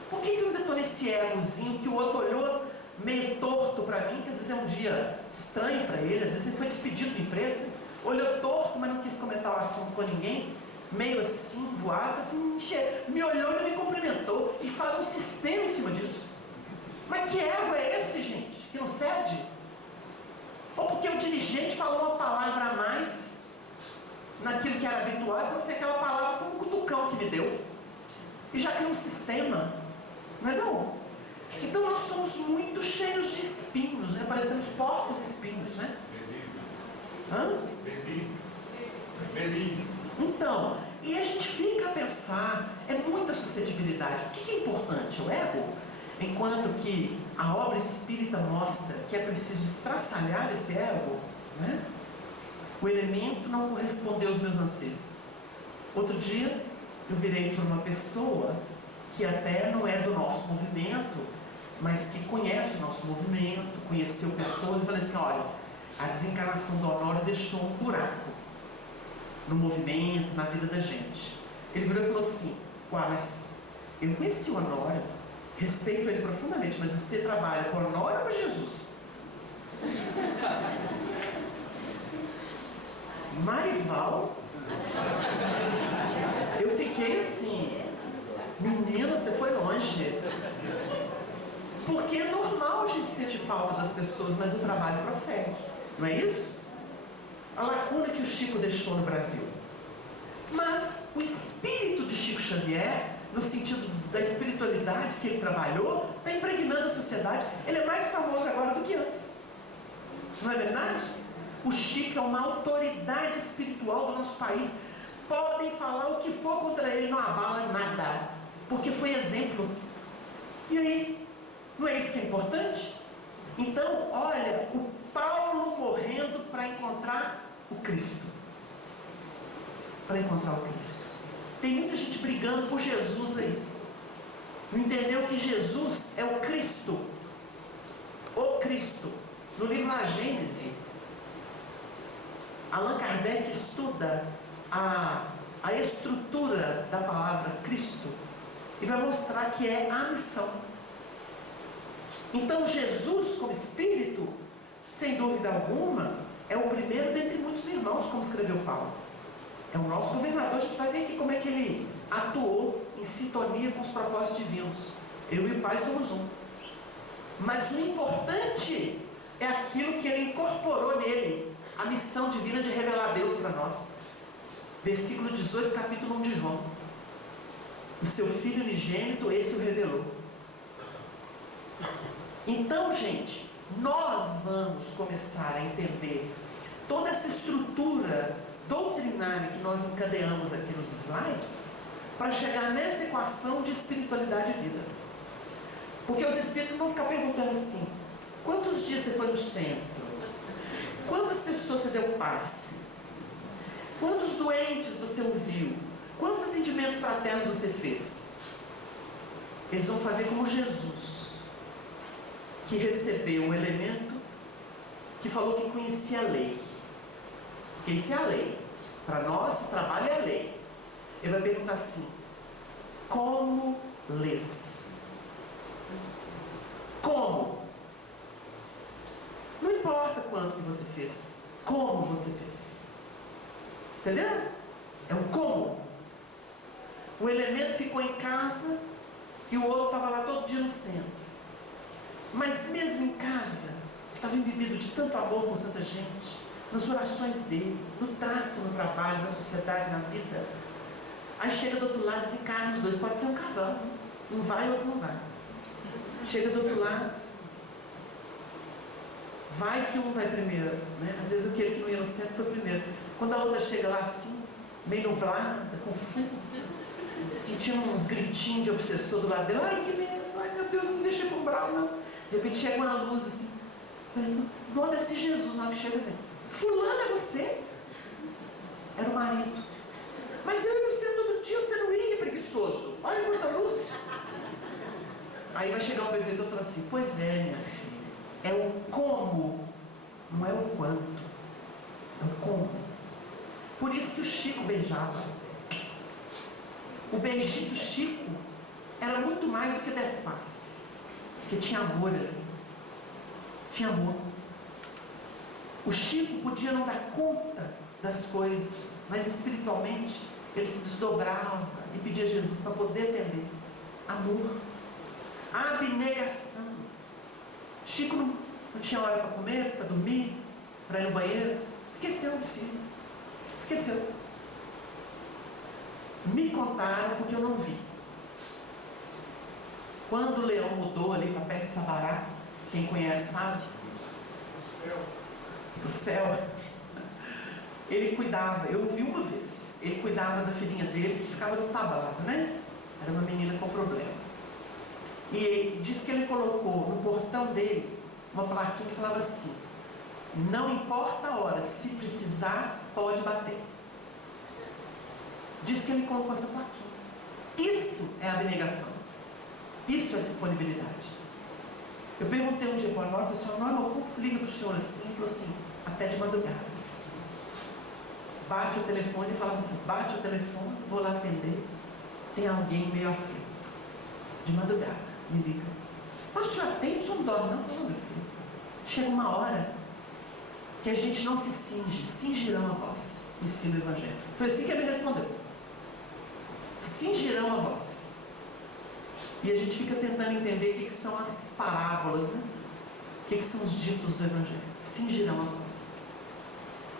Por que eu ainda estou nesse egozinho que o outro olhou meio torto para mim, que às vezes é um dia estranho para ele, às vezes ele foi despedido do emprego, olhou torto, mas não quis comentar o assunto com ninguém, meio assim, voado, assim, me olhou e não me cumprimentou, e faz um sistema em cima disso. Mas que ego é esse, gente, que não cede? Ou porque o dirigente falou uma palavra a mais naquilo aquilo que era habitual e falou assim: aquela palavra foi um cutucão que me deu. E já tem um sistema, não é não? Então nós somos muito cheios de espinhos, né? Parecemos porcos espinhos, né? Então, e a gente fica a pensar, é muita suscetibilidade. O que é importante? O ego? Enquanto que a obra espírita mostra que é preciso estraçalhar esse ego, né? O elemento não correspondeu aos meus anseios. Outro dia, eu virei para uma pessoa que até não é do nosso movimento, mas que conhece o nosso movimento, conheceu pessoas, e falei assim: olha, a desencarnação do Honório deixou um buraco no movimento, na vida da gente. Ele virou e falou assim: uai, mas eu conheci o Honório, respeito ele profundamente, mas você trabalha com o Honório ou com Jesus? Marival, eu fiquei assim: menino, você foi longe. Porque é normal a gente sentir falta das pessoas, mas o trabalho prossegue, não é isso? A lacuna que o Chico deixou no Brasil. Mas o espírito de Chico Xavier, no sentido da espiritualidade que ele trabalhou, está impregnando a sociedade. Ele é mais famoso agora do que antes, não é verdade? O Chico é uma autoridade espiritual do nosso país. Podem falar o que for contra ele, não abala nada, porque foi exemplo. E aí, não é isso que é importante? Então, olha, o Paulo morrendo para encontrar o Cristo. Para encontrar o Cristo. Tem muita gente brigando por Jesus aí. Não entendeu que Jesus é o Cristo. O Cristo. No livro A Gênese, Allan Kardec estuda a estrutura da palavra Cristo e vai mostrar que é a missão. Então Jesus, como Espírito, sem dúvida alguma, é o primeiro dentre muitos irmãos, como escreveu Paulo. É o nosso governador. A gente vai ver aqui como é que ele atuou em sintonia com os propósitos divinos. Eu e o Pai somos um. Mas o importante é aquilo que ele incorporou nele, a missão divina de revelar Deus para nós. Versículo 18, capítulo 1 de João. O seu Filho unigênito, esse o revelou. Então, gente, nós vamos começar a entender toda essa estrutura doutrinária que nós encadeamos aqui nos slides, para chegar nessa equação de espiritualidade e vida. Porque os espíritos vão ficar perguntando assim: quantos dias você foi no centro? Quantas pessoas você deu passe? Quantos doentes você ouviu? Quantos atendimentos fraternos você fez? Eles vão fazer como Jesus, que recebeu o elemento, que falou que conhecia a lei. Porque isso é a lei. Para nós, o trabalho é a lei. Ele vai perguntar assim: como lês? Como? Não importa quanto que você fez, como você fez. Entendeu? É um como. O elemento ficou em casa e o outro estava lá todo dia no centro. Mas mesmo em casa, estava embebido de tanto amor por tanta gente, nas orações dele, no trato, no trabalho, na sociedade, na vida. Aí chega do outro lado, desencarna os dois. Pode ser um casal, um vai e outro não vai. Chega do outro lado, vai que um vai primeiro, né? Às vezes aquele que não ia no centro foi primeiro. Quando a outra chega lá assim, meio nublada, confusa, sentindo uns gritinhos de obsessor do lado dela: ai que medo, ai meu Deus, não me deixa com bravo não. De repente chega uma luz assim: não, deve ser Jesus. Na hora que chega assim: fulano, é você? Era o marido. Mas eu ia no centro todo dia, você não ia, preguiçoso. Olha quanta luz. Aí vai chegar o benfeitor e falar assim: pois é, minha filha, é o como, não é o quanto. É o como. Por isso que o Chico beijava. O beijinho do Chico era muito mais do que 10 passes, porque tinha amor ali. Tinha amor. O Chico podia não dar conta das coisas, mas espiritualmente ele se desdobrava e pedia a Jesus para poder atender. Amor. Abnegação. Chico não tinha hora para comer, para dormir, para ir no banheiro. Esqueceu de si. Esqueceu. Me contaram porque eu não vi. Quando o Leão mudou ali para perto de Sabará, quem conhece sabe, do céu, ele cuidava, eu vi uma vez, ele cuidava da filhinha dele que ficava no tablado, né? Era uma menina com problema. E ele disse que ele colocou no portão dele uma plaquinha que falava assim: não importa a hora, se precisar, pode bater. Diz que ele colocou essa plaquinha. Isso é abnegação. Isso é disponibilidade. Eu perguntei um dia para o Norma, eu falei assim: Norma, o povo liga para o senhor assim? Ele falou assim: até de madrugada. Bate o telefone e fala assim: bate o telefone, vou lá atender. Tem alguém meio aflito. De madrugada, me liga. Mas o senhor atende, o senhor não dorme, não? Falou, meu filho. Chega uma hora que a gente não se cinge, cingirão a voz, ensina o Evangelho. Foi assim que ele me respondeu: cingirão a voz. E a gente fica tentando entender o que são as parábolas, né? O que são os ditos do Evangelho. Cingirão a voz.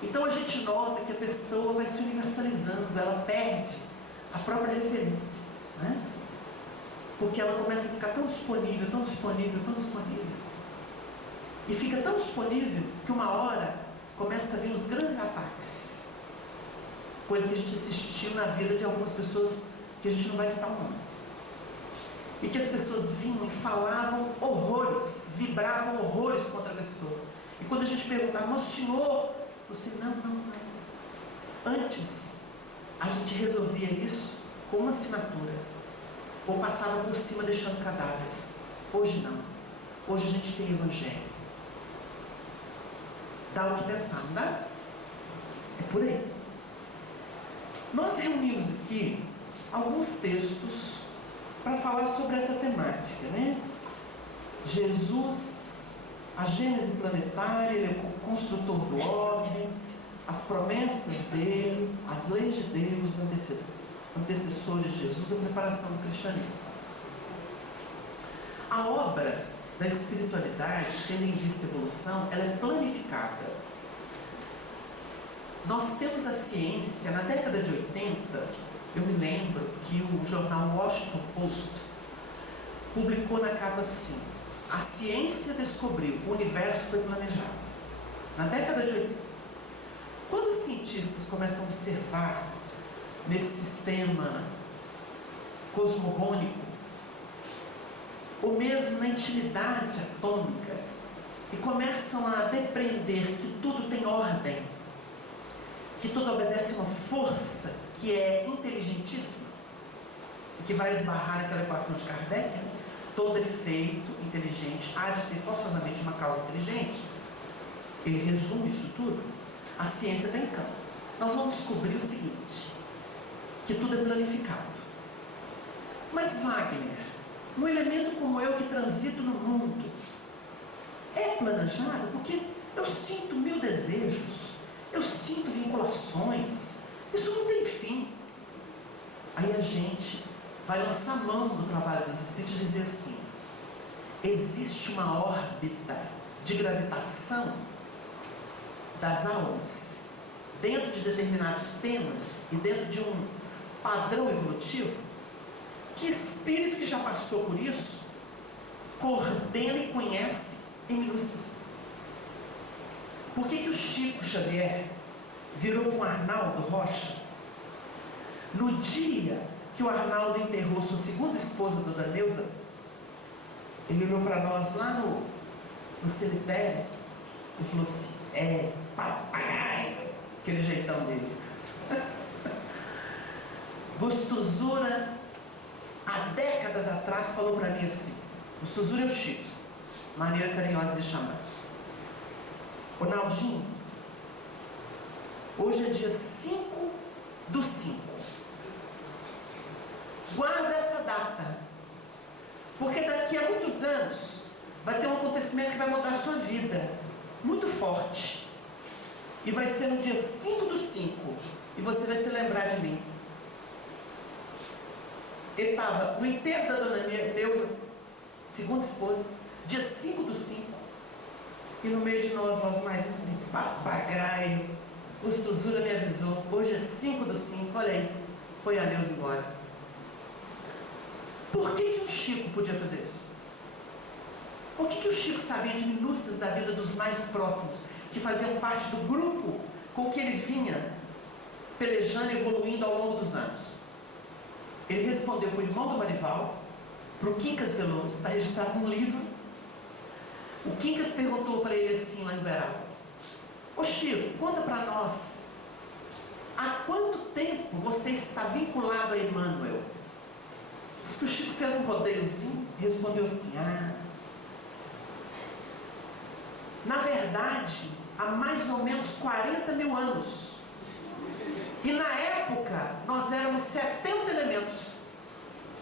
Então a gente nota que a pessoa vai se universalizando, ela perde a própria referência, né? Porque ela começa a ficar tão disponível, tão disponível, tão disponível. E fica tão disponível que uma hora começa a vir os grandes ataques. Coisa que a gente assistiu na vida de algumas pessoas que a gente não vai citar o nome. E que as pessoas vinham e falavam horrores, vibravam horrores contra a pessoa. E quando a gente perguntava: mas o senhor? Você, não. Antes, a gente resolvia isso com uma assinatura. Ou passava por cima deixando cadáveres. Hoje não. Hoje a gente tem Evangelho. Dá o que pensar, não dá? É por aí. Nós reunimos aqui alguns textos para falar sobre essa temática, né? Jesus, a gênese planetária, ele é o construtor do homem, as promessas dele, as leis de Deus, antecessores de Jesus, a preparação do cristianismo. A obra da espiritualidade, tendo em vista a evolução, ela é planificada. Nós temos a ciência, na década de 80, eu me lembro que o jornal Washington Post publicou na capa assim: a ciência descobriu, o universo foi planejado. Na década de 80. Quando os cientistas começam a observar nesse sistema cosmogônico, ou mesmo na intimidade atômica, e começam a depreender que tudo tem ordem, que tudo obedece a uma força que é inteligentíssima, e que vai esbarrar naquela equação de Kardec, né? Todo efeito inteligente há de ter forçosamente uma causa inteligente. Ele resume isso tudo. A ciência está em campo. Nós vamos descobrir o seguinte: que tudo é planificado. Mas Wagner, um elemento como eu que transito no mundo, é planejado? Porque eu sinto mil desejos, eu sinto vinculações, isso não tem fim. Aí a gente vai lançar mão do trabalho dos espíritos e dizer assim: existe uma órbita de gravitação das almas dentro de determinados temas e dentro de um padrão evolutivo, que espírito que já passou por isso coordena e conhece em minúcias. Por que o Chico Xavier virou com Arnaldo Rocha? No dia que o Arnaldo enterrou sua segunda esposa, Dona Neuza, ele olhou para nós lá no cemitério e falou assim: é papagaio, aquele jeitão dele. Gustosura, há décadas atrás, falou para mim assim: Gustosura é o Chico, maneira carinhosa de chamar. Ronaldinho, hoje é dia 5/5. Guarda essa data, porque daqui a muitos anos vai ter um acontecimento que vai mudar a sua vida, muito forte, e vai ser no dia 5/5, e você vai se lembrar de mim. Ele estava no enterro da Dona Neuza, segunda esposa, dia 5/5, e no meio de nós maridos, papagaio, Gustosura me avisou: hoje é 5/5, olha aí. foi a Neuza embora. Por que o Chico podia fazer isso? Por que o Chico sabia de minúcias da vida dos mais próximos, que faziam parte do grupo com que ele vinha pelejando e evoluindo ao longo dos anos? Ele respondeu para o irmão do Marival, para o Quincas Veloso, está registrado num livro. O Quincas perguntou para ele assim lá em Uberaba: ô Chico, conta para nós, há quanto tempo você está vinculado a Emmanuel? Diz que o Chico fez um rodeiozinho e respondeu assim: na verdade, há mais ou menos 40 mil anos. E na época, nós éramos 70 elementos.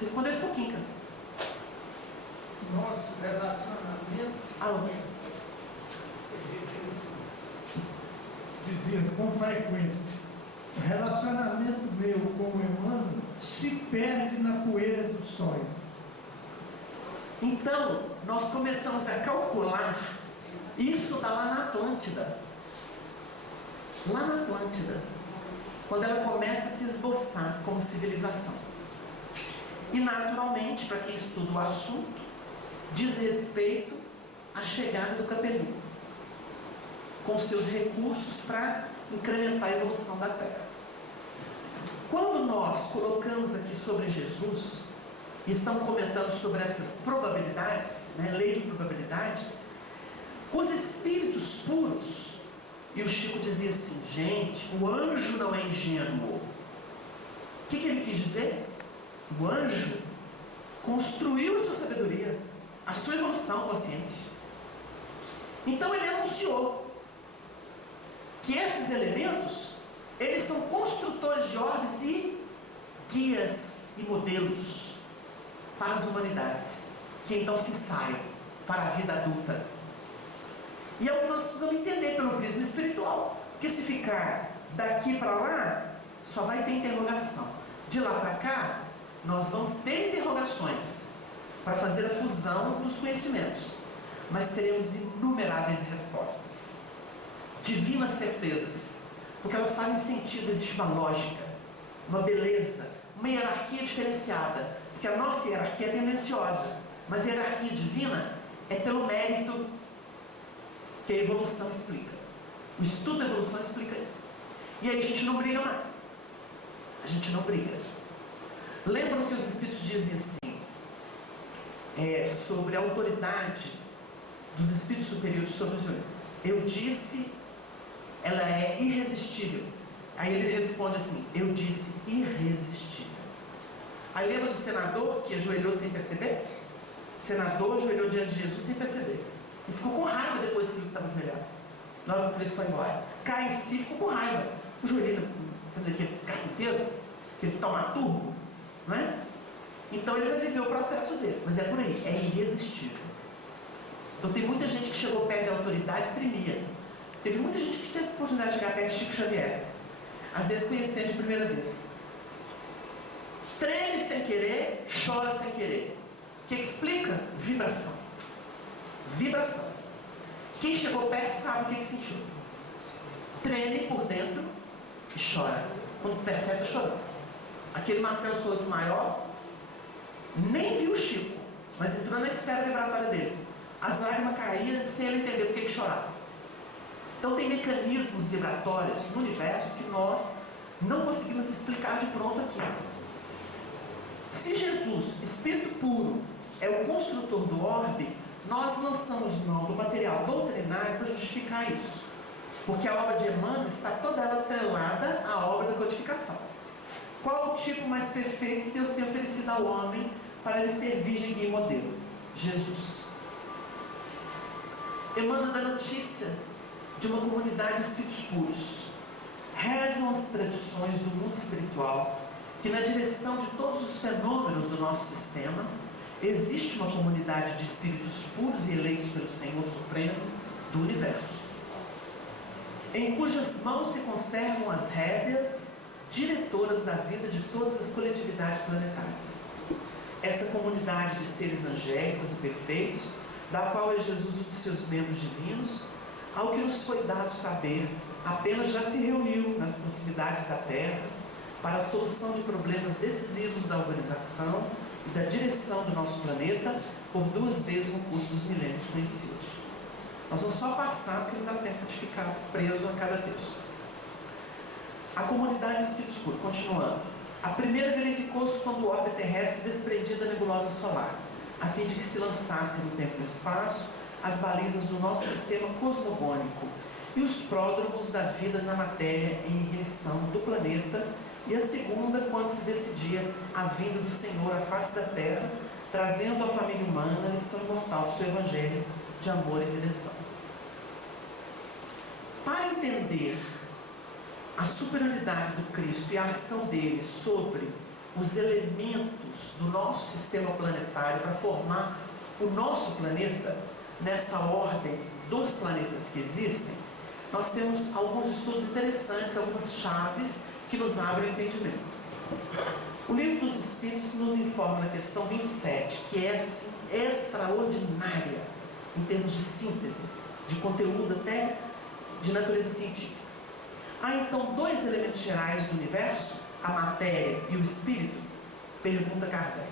Respondeu isso ao Quincas. Nosso relacionamento, dizia com frequência, o relacionamento meu com o Emmanuel se perde na poeira dos sóis. Então, nós começamos a calcular isso está lá na Atlântida. Lá na Atlântida, quando ela começa a se esboçar como civilização. E naturalmente, para quem estuda o assunto, diz respeito à chegada do Capelinho, com seus recursos para incrementar a evolução da Terra. Quando nós colocamos aqui sobre Jesus, e estamos comentando sobre essas probabilidades, lei de probabilidade, os espíritos puros, e o Chico dizia assim: gente, o anjo não é ingênuo. O que ele quis dizer? O anjo construiu a sua sabedoria, a sua evolução consciente. Então ele anunciou que esses elementos, eles são construtores de ordens e guias e modelos para as humanidades, que então se ensaiam para a vida adulta. E é o que nós precisamos entender pelo prisma espiritual. Porque se ficar daqui para lá, só vai ter interrogação. De lá para cá, nós vamos ter interrogações para fazer a fusão dos conhecimentos. Mas teremos inumeráveis respostas. Divinas certezas. Porque elas fazem sentido, existe uma lógica, uma beleza, uma hierarquia diferenciada. Porque a nossa hierarquia é tendenciosa. Mas a hierarquia divina é pelo mérito que a evolução explica. O estudo da evolução explica isso. E aí a gente não briga mais. A gente não briga. Lembram que os Espíritos dizem assim, sobre a autoridade dos Espíritos superiores sobre os homens? Eu disse, ela é irresistível. Aí ele responde assim: eu disse irresistível. Aí lembra do senador que ajoelhou sem perceber? O senador ajoelhou diante de Jesus sem perceber. E ficou com raiva depois que ele estava ajoelhado. Na hora que ele foi embora. Cai em si, ficou com raiva. O joelho, aquele carpinteiro, aquele taumaturgo, não é? Então ele vai viver o processo dele. Mas é por aí, é irresistível. Então tem muita gente que chegou perto da autoridade e tremia. Teve muita gente que teve a oportunidade de chegar perto de Chico Xavier. Às vezes conhecendo de primeira vez. Treme sem querer, chora sem querer. O que explica? Vibração. Vibração. Quem chegou perto sabe o que sentiu. Treme por dentro e chora. Quando percebe, está chorando. Aquele Marcelo Souto maior nem viu o Chico, mas entrou na esfera vibratória dele. As lágrimas caíam sem ele entender por que chorava. Então tem mecanismos vibratórios no universo que nós não conseguimos explicar de pronto aqui. Se Jesus, Espírito puro, é o construtor do orbe, nós lançamos mão do material doutrinário para justificar isso. Porque a obra de Emmanuel está toda ela atrelada à obra da codificação. Qual o tipo mais perfeito que Deus tem oferecido ao homem para lhe servir de guia e modelo? Jesus. Emmanuel dá notícia de uma comunidade de espíritos puros. Rezam as tradições do mundo espiritual que, na direção de todos os fenômenos do nosso sistema, existe uma comunidade de espíritos puros e eleitos pelo Senhor Supremo do Universo, em cujas mãos se conservam as rédeas diretoras da vida de todas as coletividades planetárias. Essa comunidade de seres angélicos e perfeitos, da qual é Jesus um de seus membros divinos, ao que nos foi dado saber, apenas já se reuniu nas proximidades da Terra, para a solução de problemas decisivos da organização e da direção do nosso planeta por 2 vezes no curso dos milênios conhecidos. Nós vamos só passar porque não dá tempo de ficar preso a cada texto. A comunidade de espírito escuro, continuando. A primeira verificou-se quando o orbe terrestre desprendia da nebulosa solar, a fim de que se lançassem no tempo e no espaço as balizas do nosso sistema cosmogônico e os pródromos da vida na matéria em ignição do planeta, e a segunda quando se decidia a vinda do Senhor à face da terra, trazendo à família humana a lição imortal do seu evangelho de amor e redenção. Para entender a superioridade do Cristo e a ação dele sobre os elementos do nosso sistema planetário para formar o nosso planeta, nessa ordem dos planetas que existem, nós temos alguns estudos interessantes, algumas chaves que nos abrem o entendimento. O Livro dos Espíritos nos informa na questão 27, que é extraordinária em termos de síntese, de conteúdo até de natureza científica. Há então 2 elementos gerais do universo, a matéria e o espírito? Pergunta Kardec.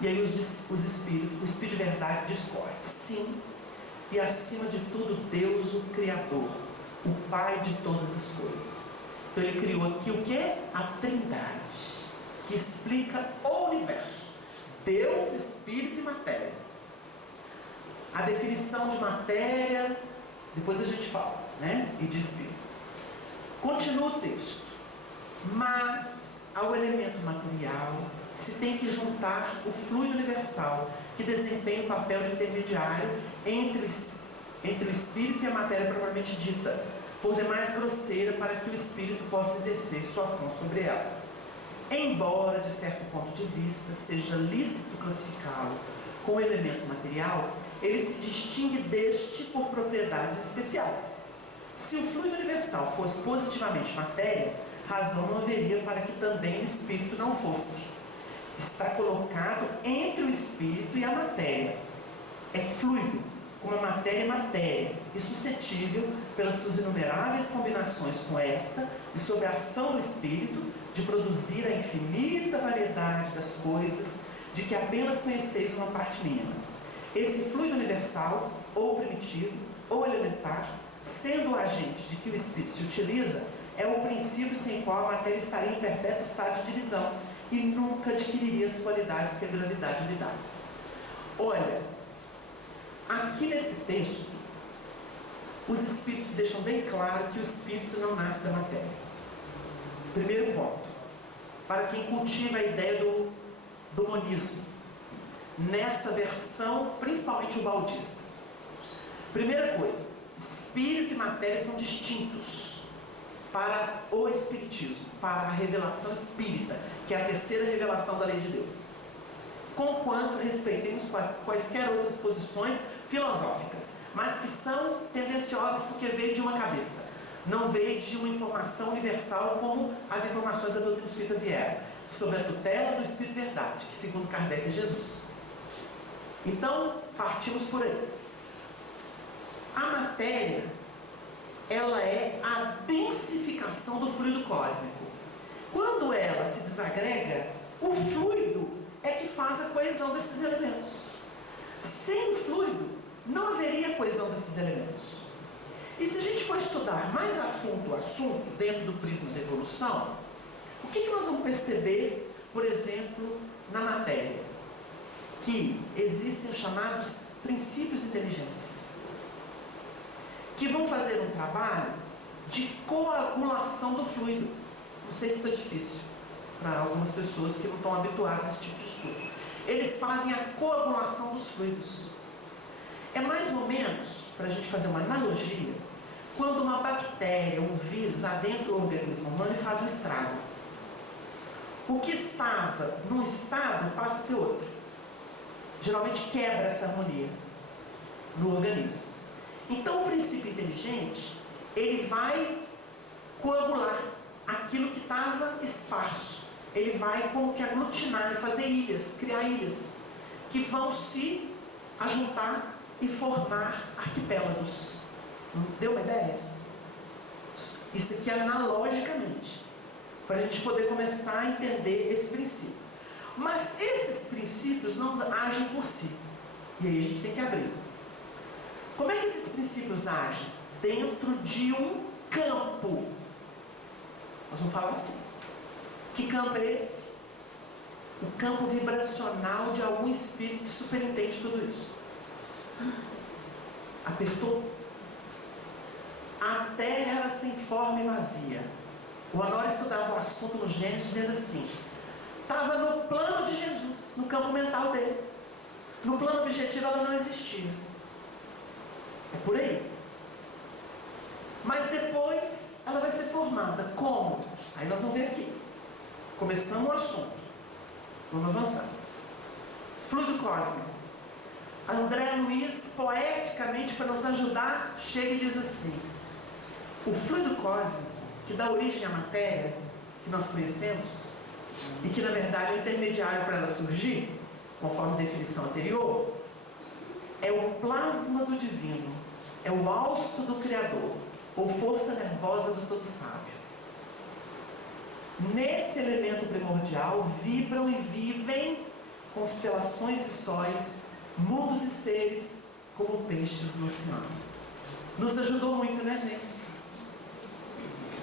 E aí o espírito de verdade discorre. Sim, e acima de tudo Deus, o Criador, o Pai de todas as coisas. Então ele criou aqui o que? A Trindade, que explica o universo. Deus, espírito e matéria. A definição de matéria, depois a gente fala, né? E de espírito. Continua o texto. Mas ao elemento material se tem que juntar o fluido universal, que desempenha o papel de intermediário entre o espírito e a matéria propriamente dita, por demais grosseira, para que o espírito possa exercer sua ação sobre ela. Embora, de certo ponto de vista, seja lícito classificá-lo como elemento material, ele se distingue deste por propriedades especiais. Se o fluido universal fosse positivamente matéria, razão não haveria para que também o espírito não fosse. Está colocado entre o espírito e a matéria. É fluido, como a matéria é matéria, e suscetível, pelas suas inumeráveis combinações com esta, e sob a ação do espírito, de produzir a infinita variedade das coisas de que apenas conheceis uma parte mínima. Esse fluido universal, ou primitivo, ou elementar, sendo o agente de que o espírito se utiliza, é o princípio sem qual a matéria estaria em perpétuo estado de divisão e nunca adquiriria as qualidades que a gravidade lhe dá. Olha, aqui nesse texto, os espíritos deixam bem claro que o espírito não nasce da matéria. Primeiro ponto, para quem cultiva a ideia do monismo, nessa versão, principalmente o baldista. Primeira coisa, espírito e matéria são distintos para o espiritismo, para a revelação espírita, que é a terceira revelação da lei de Deus. Conquanto respeitemos quaisquer outras posições filosóficas, mas que são tendenciosas porque veio de uma cabeça, não veio de uma informação universal como as informações da doutrina espírita vieram, sobre a tutela do Espírito Verdade, que segundo Kardec é Jesus. Então, partimos por aí. A matéria, ela é a densificação do fluido cósmico. Quando ela se desagrega, o fluido é que faz a coesão desses elementos. Sem o fluido, não haveria coesão desses elementos. E se a gente for estudar mais a fundo o assunto, dentro do prisma da evolução, o que nós vamos perceber, por exemplo, na matéria? Que existem os chamados princípios inteligentes, que vão fazer um trabalho de coagulação do fluido. Não sei se está difícil para algumas pessoas que não estão habituadas a esse tipo de estudo. Eles fazem a coagulação dos fluidos. É mais ou menos, para a gente fazer uma analogia, quando uma bactéria, um vírus, adentra o organismo humano e faz um estrago. O que estava num estado passa a ter outro. Geralmente quebra essa harmonia no organismo. Então o princípio inteligente, ele vai coagular aquilo que estava esparso. Ele vai como que aglutinar, fazer ilhas, criar ilhas, que vão se ajuntar e formar arquipélagos. Deu uma ideia? Isso aqui é analogicamente. para a gente poder começar a entender esse princípio. Mas esses princípios não agem por si. E aí a gente tem que abrir. Como é que esses princípios agem? Dentro de um campo. Nós vamos falar assim. Que campo é esse? O campo vibracional de algum espírito que superintende tudo isso. Apertou. A terra era sem forma e vazia. O Honório estudava o assunto no Gênesis dizendo assim: estava no plano de Jesus, no campo mental dele. No plano objetivo ela não existia. É por aí. Mas depois ela vai ser formada. Como? Aí nós vamos ver aqui. Começamos o assunto. Vamos avançar. Fluido cósmico. André Luiz, poeticamente, para nos ajudar, chega e diz assim: o fluido cósmico, que dá origem à matéria, que nós conhecemos, e que na verdade é o intermediário para ela surgir, conforme a definição anterior, é o plasma do divino, é o hausto do Criador, ou força nervosa do Todo Sábio. Nesse elemento primordial vibram e vivem constelações e sóis, mundos e seres, como peixes no oceano. Nos ajudou muito, né, gente?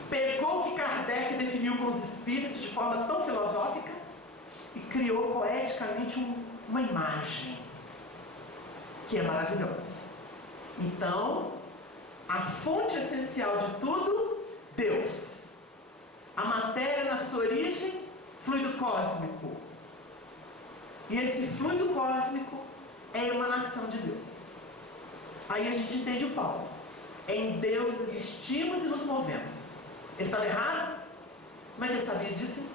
Pegou o que Kardec definiu com os espíritos de forma tão filosófica e criou poeticamente uma imagem que é maravilhosa. Então, a fonte essencial de tudo, Deus. A matéria na sua origem, fluido cósmico. E esse fluido cósmico é a emanação de Deus. Aí a gente entende o Paulo. Em Deus existimos e nos movemos. Ele estava errado? Como é que ele sabia disso?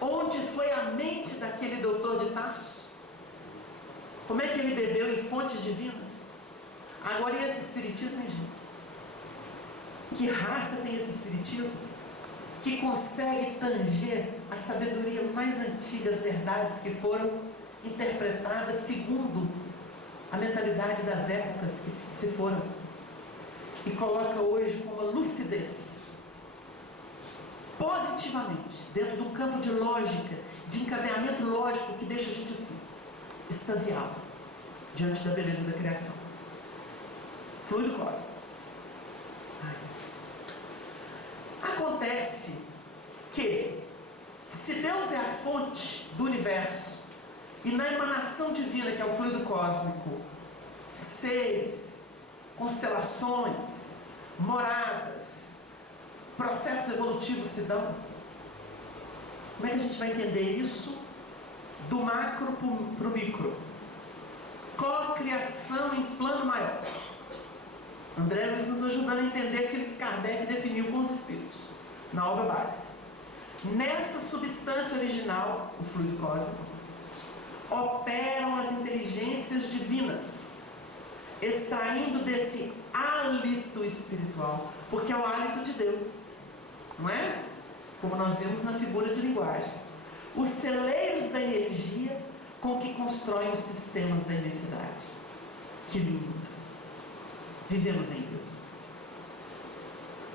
Onde foi a mente daquele doutor de Tarso? Como é que ele bebeu em fontes divinas? Agora, e esse espiritismo, hein, gente? Que raça tem esse espiritismo? Que consegue tanger a sabedoria mais antiga, as verdades que foram interpretadas segundo a mentalidade das épocas que se foram, e coloca hoje com uma lucidez, positivamente, dentro do campo de lógica, de encadeamento lógico, que deixa a gente assim, extasiado, diante da beleza da criação. Fluido cósmico. Acontece que, se Deus é a fonte do universo, e na emanação divina, que é o fluido cósmico, seres, constelações, moradas, processos evolutivos se dão, como é que a gente vai entender isso? Do macro para o micro. Cocriação em plano maior. André Luiz nos ajudando a entender aquilo que Kardec definiu com os espíritos, na obra básica. Nessa substância original, o fluido cósmico, operam as inteligências divinas, extraindo desse hálito espiritual, porque é o hálito de Deus, não é? Como nós vimos na figura de linguagem, os celeiros da energia com que constroem os sistemas da imensidade. Que lindo! Vivemos em Deus.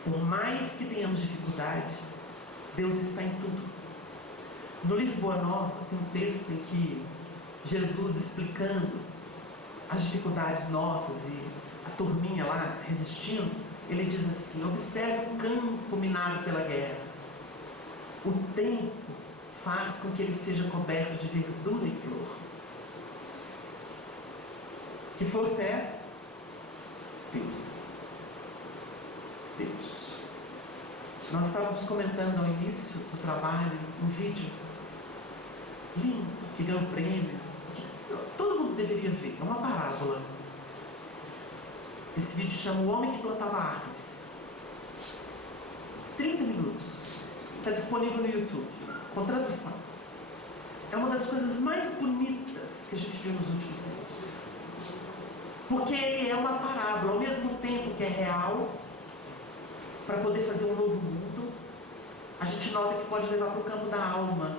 Por mais que tenhamos dificuldade, Deus está em tudo. No livro Boa Nova tem um texto em que Jesus, explicando as dificuldades nossas e a turminha lá resistindo, ele diz assim: observe o campo minado pela guerra. O tempo faz com que ele seja coberto de verdura e flor. Que força é essa? Deus. Deus. Nós estávamos comentando ao início do trabalho um vídeo lindo, que ganhou prêmio, que todo mundo deveria ver. É uma parábola. Esse vídeo chama O Homem que Plantava Árvores. 30 minutos. Está disponível no YouTube, com tradução. É uma das coisas mais bonitas que a gente viu nos últimos anos. Porque ele é uma parábola, ao mesmo tempo que é real, para poder fazer um novo mundo, a gente nota que pode levar para o campo da alma,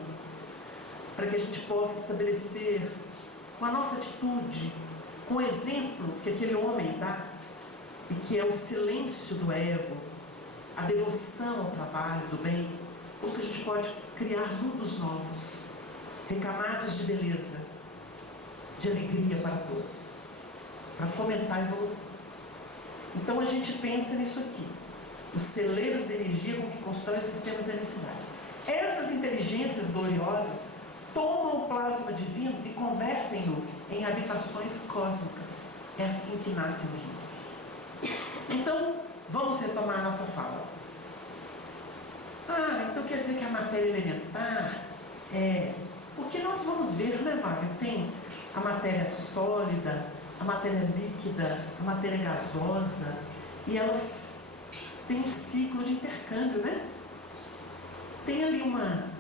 para que a gente possa estabelecer, com a nossa atitude, com o exemplo que aquele homem dá, e que é o silêncio do ego, a devoção ao trabalho do bem, como que a gente pode criar mundos novos, recamados de beleza, de alegria para todos, para fomentar a evolução. Então a gente pensa nisso aqui, os celeiros de energia com que constroem os sistemas de necessidade. Essas inteligências gloriosas tomam o plasma divino e convertem-no em habitações cósmicas. É assim que nascem os mundos. Então, vamos retomar a nossa fala. Então quer dizer que a matéria elementar porque nós vamos ver, né, Wagner? Tem a matéria sólida, a matéria líquida, a matéria gasosa, e elas têm um ciclo de intercâmbio, né? Tem ali uma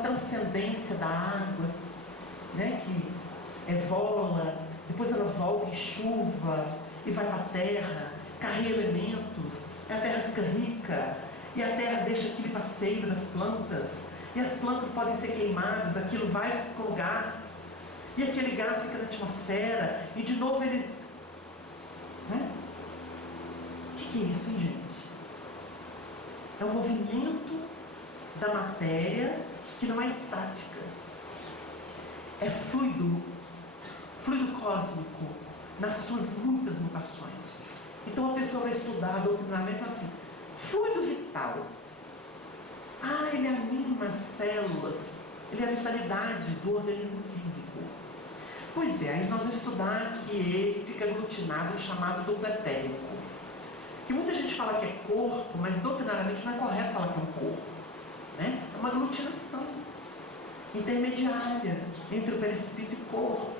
transcendência da água, né, que evola, depois ela volta em chuva e vai para a terra, carrega elementos, e a terra fica rica, e a terra deixa aquele passeio das plantas, e as plantas podem ser queimadas, aquilo vai como gás, e aquele gás fica na atmosfera, e de novo ele... Né? O que é isso, hein, gente? É um movimento da matéria que não é estática, é fluido cósmico, nas suas muitas mutações. Então a pessoa vai estudar doutrinamento e fala assim: fluido vital. Ele anima as células, ele é a vitalidade do organismo físico. Pois é, aí nós vamos estudar que ele fica aglutinado no chamado duplo etérico. Que muita gente fala que é corpo, mas doutrinariamente não é correto falar que é um corpo, né? É uma aglutinação intermediária entre o perispírito e corpo.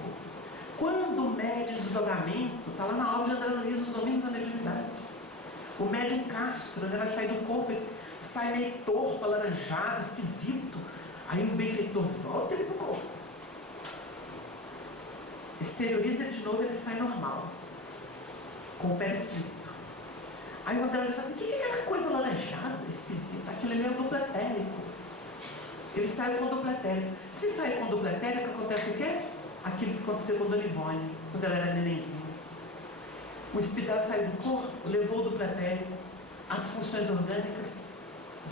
Quando mede o desdobramento, está lá na obra de André Luiz, Os Domínios da Mediunidade. O médium Castro, ele vai sair do corpo, ele sai meio torto, alaranjado, esquisito. Aí o benfeitor volta ele para o corpo. Exterioriza ele de novo, ele sai normal, com o perispírito. Aí o André Luiz fala assim: o que é aquela coisa alaranjada, esquisita? Aquilo ali é o duplo etérico. Ele sai com o duplo etérico. Se sair com o duplo etérico, acontece o quê? Aquilo que aconteceu com a Dona Ivone, quando ela era nenenzinha. O espírito saiu do corpo, levou o duplo etérico, as funções orgânicas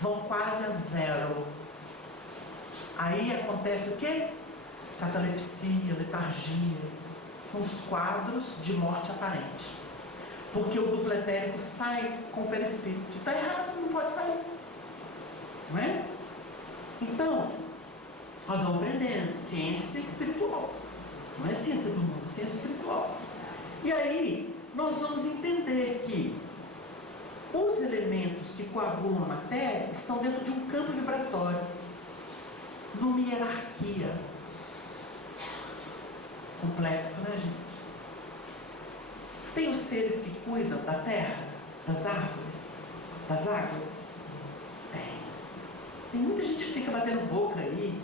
vão quase a zero. Aí acontece o quê? Catalepsia, letargia. São os quadros de morte aparente. Porque o duplo etérico sai com o perispírito. Está errado, não pode sair. Não é? Então, nós vamos aprendendo ciência espiritual. Não é ciência do mundo, é ciência espiritual. E aí, nós vamos entender que os elementos que coagulam a matéria estão dentro de um campo vibratório, numa hierarquia. Complexo, né, gente? Tem os seres que cuidam da terra, das árvores, das águas? Tem muita gente que fica batendo boca aí,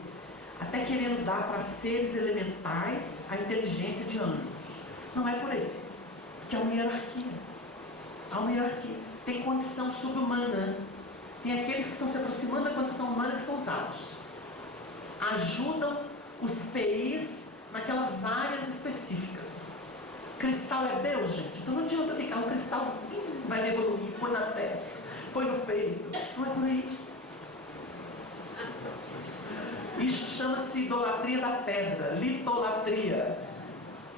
até querendo dar para seres elementais a inteligência de anjos. Não é por aí. Porque é uma hierarquia. Há uma hierarquia. Tem condição subhumana. Tem aqueles que estão se aproximando da condição humana, que são os altos. Ajudam os PIs naquelas áreas específicas. Cristal é Deus, gente. Então não adianta ficar um cristalzinho, vai evoluir, põe na testa, põe no peito. Não é por aí. Isso chama-se idolatria da pedra, litolatria.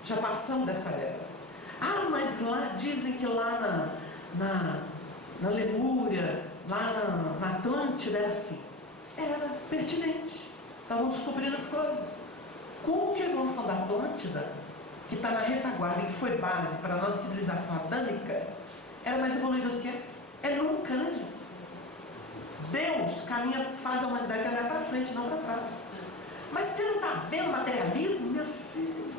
Já passamos dessa era. Mas lá dizem que lá na Lemúria, lá na Atlântida era assim. Era pertinente. Estavam descobrindo as coisas. Como que a evolução da Atlântida, que está na retaguarda e que foi base para a nossa civilização adâmica, era mais evoluída do que essa? Nunca, né, gente? Deus faz a humanidade caminhar para frente, não para trás. Mas você não está vendo materialismo, minha filha?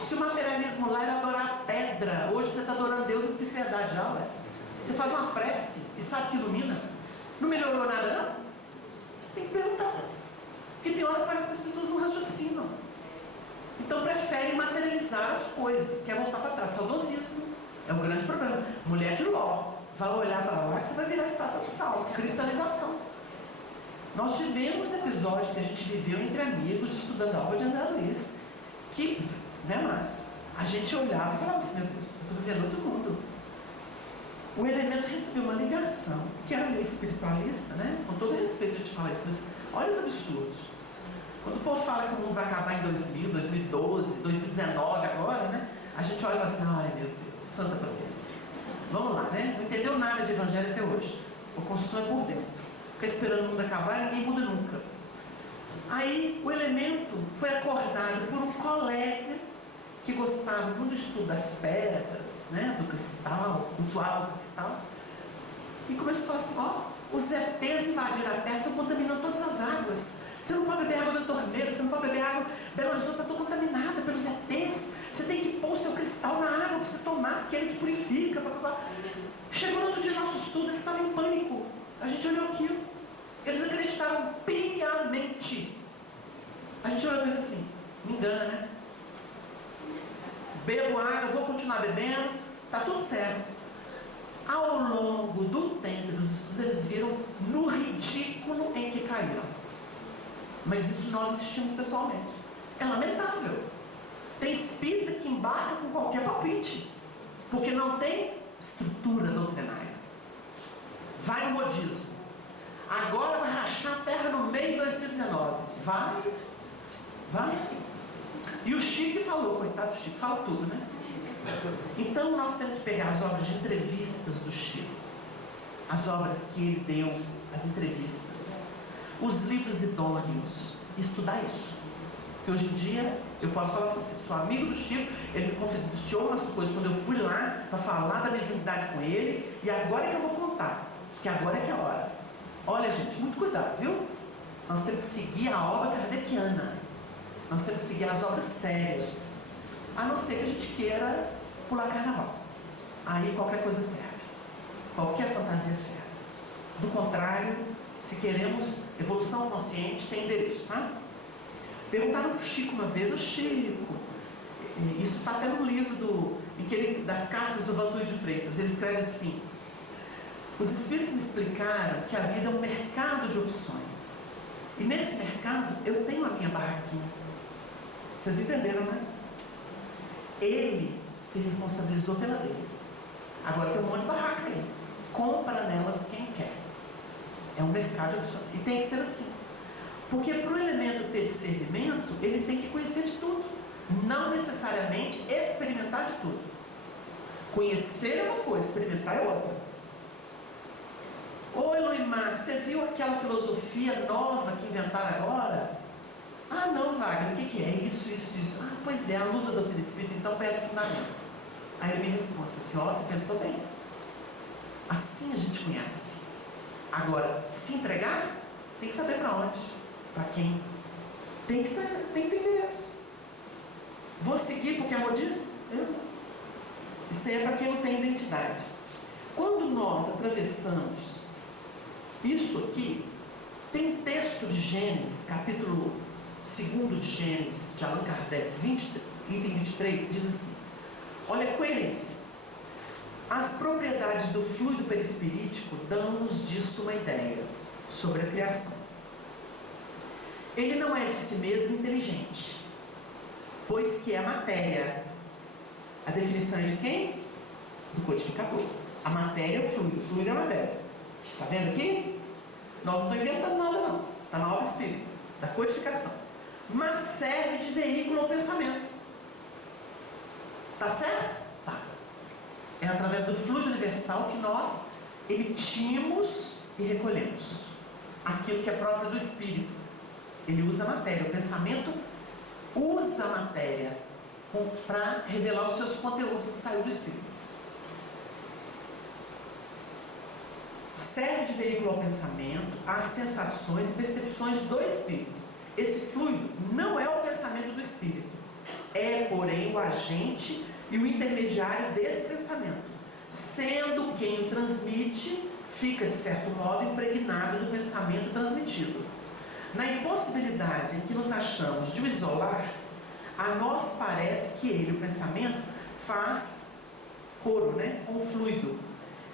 Se o materialismo lá era adorar a pedra, hoje você está adorando Deus e espiritualidade já, ué. Você faz uma prece e sabe que ilumina. Não melhorou nada, não? Tem que perguntar. Porque tem hora que parece que as pessoas não raciocinam. Então preferem materializar as coisas, quer voltar para trás. Saudosismo é um grande problema. Mulher de Ló. Vai olhar para lá que você vai virar estátua de sal, cristalização. Nós tivemos episódios que a gente viveu entre amigos, estudando a obra de André Luiz, que, né, Márcio? A gente olhava e falava assim: meu Deus, eu estou vivendo outro mundo. o elemento recebeu uma ligação, que era meio espiritualista, né? Com todo respeito de falar isso, mas olha os absurdos. Quando o povo fala que o mundo vai acabar em 2000, 2012, 2019 agora, né? A gente olha assim, ai meu Deus, santa paciência. Vamos lá, né? Não entendeu nada de evangelho até hoje. O construção é por dentro. Fica esperando o mundo acabar e ninguém muda nunca. Aí o elemento foi acordado por um colega que gostava muito do estudo das pedras, né, do cristal, cultuava o cristal, e começou a falar assim, os ETs invadiram a terra, estão contaminando todas as águas. Você não pode beber água da torneira, você não pode beber água, Belo Horizonte está toda contaminada pelos ETs, você tem que pôr o seu cristal na água para você tomar, aquele que purifica, blá, blá, blá. Chegou no outro dia nosso estudo, eles estavam em pânico, a gente olhou aquilo, eles acreditaram piamente. A gente olhou para eles assim, me engana, né? Bebo água, vou continuar bebendo, está tudo certo. Ao longo do tempo dos estudos, eles viram no ridículo em que caíram. Mas isso nós assistimos pessoalmente. É lamentável. Tem espírita que embarca com qualquer palpite, porque não tem estrutura doutrinária. Vai no modismo. Agora vai rachar a terra no meio de 2019. Vai. E o Chico falou, coitado do Chico, fala tudo, né? Então nós temos que pegar as obras de entrevistas do Chico, as obras que ele deu, as entrevistas, os livros idôneos, e estudar isso. Porque hoje em dia, eu posso falar para você, sou amigo do Chico, ele me confidenciou umas coisas quando eu fui lá para falar da mediunidade com ele, e agora é que eu vou contar, porque agora é que é a hora. Olha, gente, muito cuidado, viu? Nós temos que seguir a obra kardeciana. Nós temos que seguir as obras sérias, a não ser que a gente queira pular carnaval. Aí qualquer coisa serve, qualquer fantasia serve. Do contrário, se queremos evolução consciente, tem endereço, tá? Perguntaram para o Chico uma vez, o Chico, isso está até no livro das cartas do Vantuí de Freitas, ele escreve assim: os espíritos me explicaram que a vida é um mercado de opções, e nesse mercado eu tenho a minha barraquinha. Vocês entenderam, né? Ele se responsabilizou pela dele. Agora tem um monte de barraca aí. Compra nelas quem quer. É um mercado de opções. E tem que ser assim. Porque para o elemento ter discernimento, ele tem que conhecer de tudo. Não necessariamente experimentar de tudo. Conhecer é uma coisa, experimentar é outra. Ô Eloímar, você viu aquela filosofia nova que inventaram agora? Ah não, Wagner, o que é? Isso. Ah, pois é, a luz da doutrina espírita, então perde fundamento. Aí ele me responde assim, você pensou bem. Assim a gente conhece. Agora, se entregar, tem que saber para onde, para quem. Tem que entender isso. Vou seguir porque a amor diz? Eu não. Isso aí é para quem não tem identidade. Quando nós atravessamos isso aqui, tem um texto de Gênesis, capítulo 2 de Gênesis, de Allan Kardec, item 23, diz assim: olha a coerência. As propriedades do fluido perispirítico dão-nos disso uma ideia sobre a criação. Ele não é de si mesmo inteligente, pois que é matéria. A definição é de quem? Do codificador. A matéria é o fluido é a matéria. Está vendo aqui? Nós não estamos inventando nada não. Está na obra espírita, da codificação. Mas serve de veículo ao pensamento. Tá certo? Tá. É através do fluido universal que nós emitimos e recolhemos aquilo que é próprio do espírito. Ele usa a matéria, o pensamento usa a matéria para revelar os seus conteúdos que saiu do espírito. Serve de veículo ao pensamento, às sensações e percepções do espírito. Esse fluido não é o pensamento do espírito, é, porém, o agente e o intermediário desse pensamento, sendo quem o transmite, fica, de certo modo, impregnado do pensamento transmitido. Na impossibilidade em que nos achamos de o isolar, a nós parece que ele, o pensamento, faz coro, com o fluido,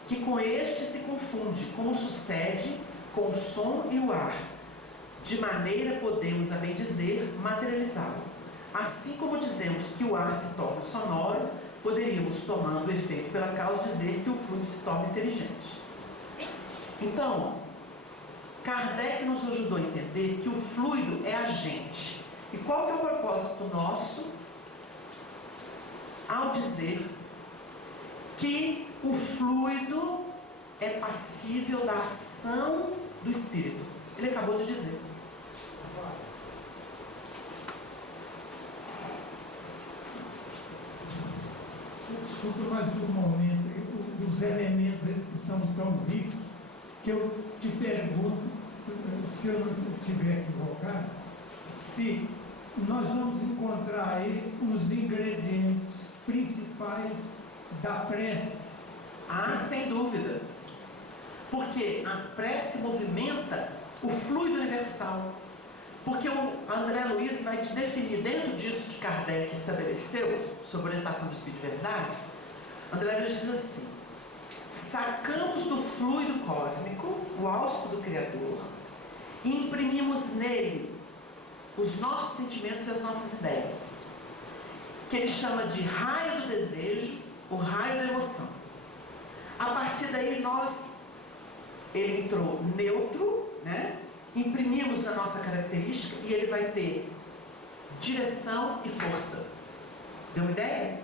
que com este se confunde, como sucede com o som e o ar. De maneira, podemos, a bem dizer, materializá-lo. Assim como dizemos que o ar se torna sonoro, poderíamos, tomando o efeito pela causa, dizer que o fluido se torna inteligente. Então, Kardec nos ajudou a entender que o fluido é agente. E qual que é o propósito nosso ao dizer que o fluido é passível da ação do Espírito? Ele acabou de dizer. Desculpa, mas no momento, os elementos são tão ricos que eu te pergunto, se eu não estiver equivocado, se nós vamos encontrar aí os ingredientes principais da prece. Ah, sem dúvida. Porque a prece movimenta o fluido universal. Porque o André Luiz vai definir, dentro disso que Kardec estabeleceu, sobre a orientação do Espírito de Verdade, André Luiz diz assim: sacamos do fluido cósmico o hausto do Criador e imprimimos nele os nossos sentimentos e as nossas ideias, que ele chama de raio do desejo, o raio da emoção. A partir daí ele entrou neutro, né? Imprimimos a nossa característica e ele vai ter direção e força. Deu uma ideia?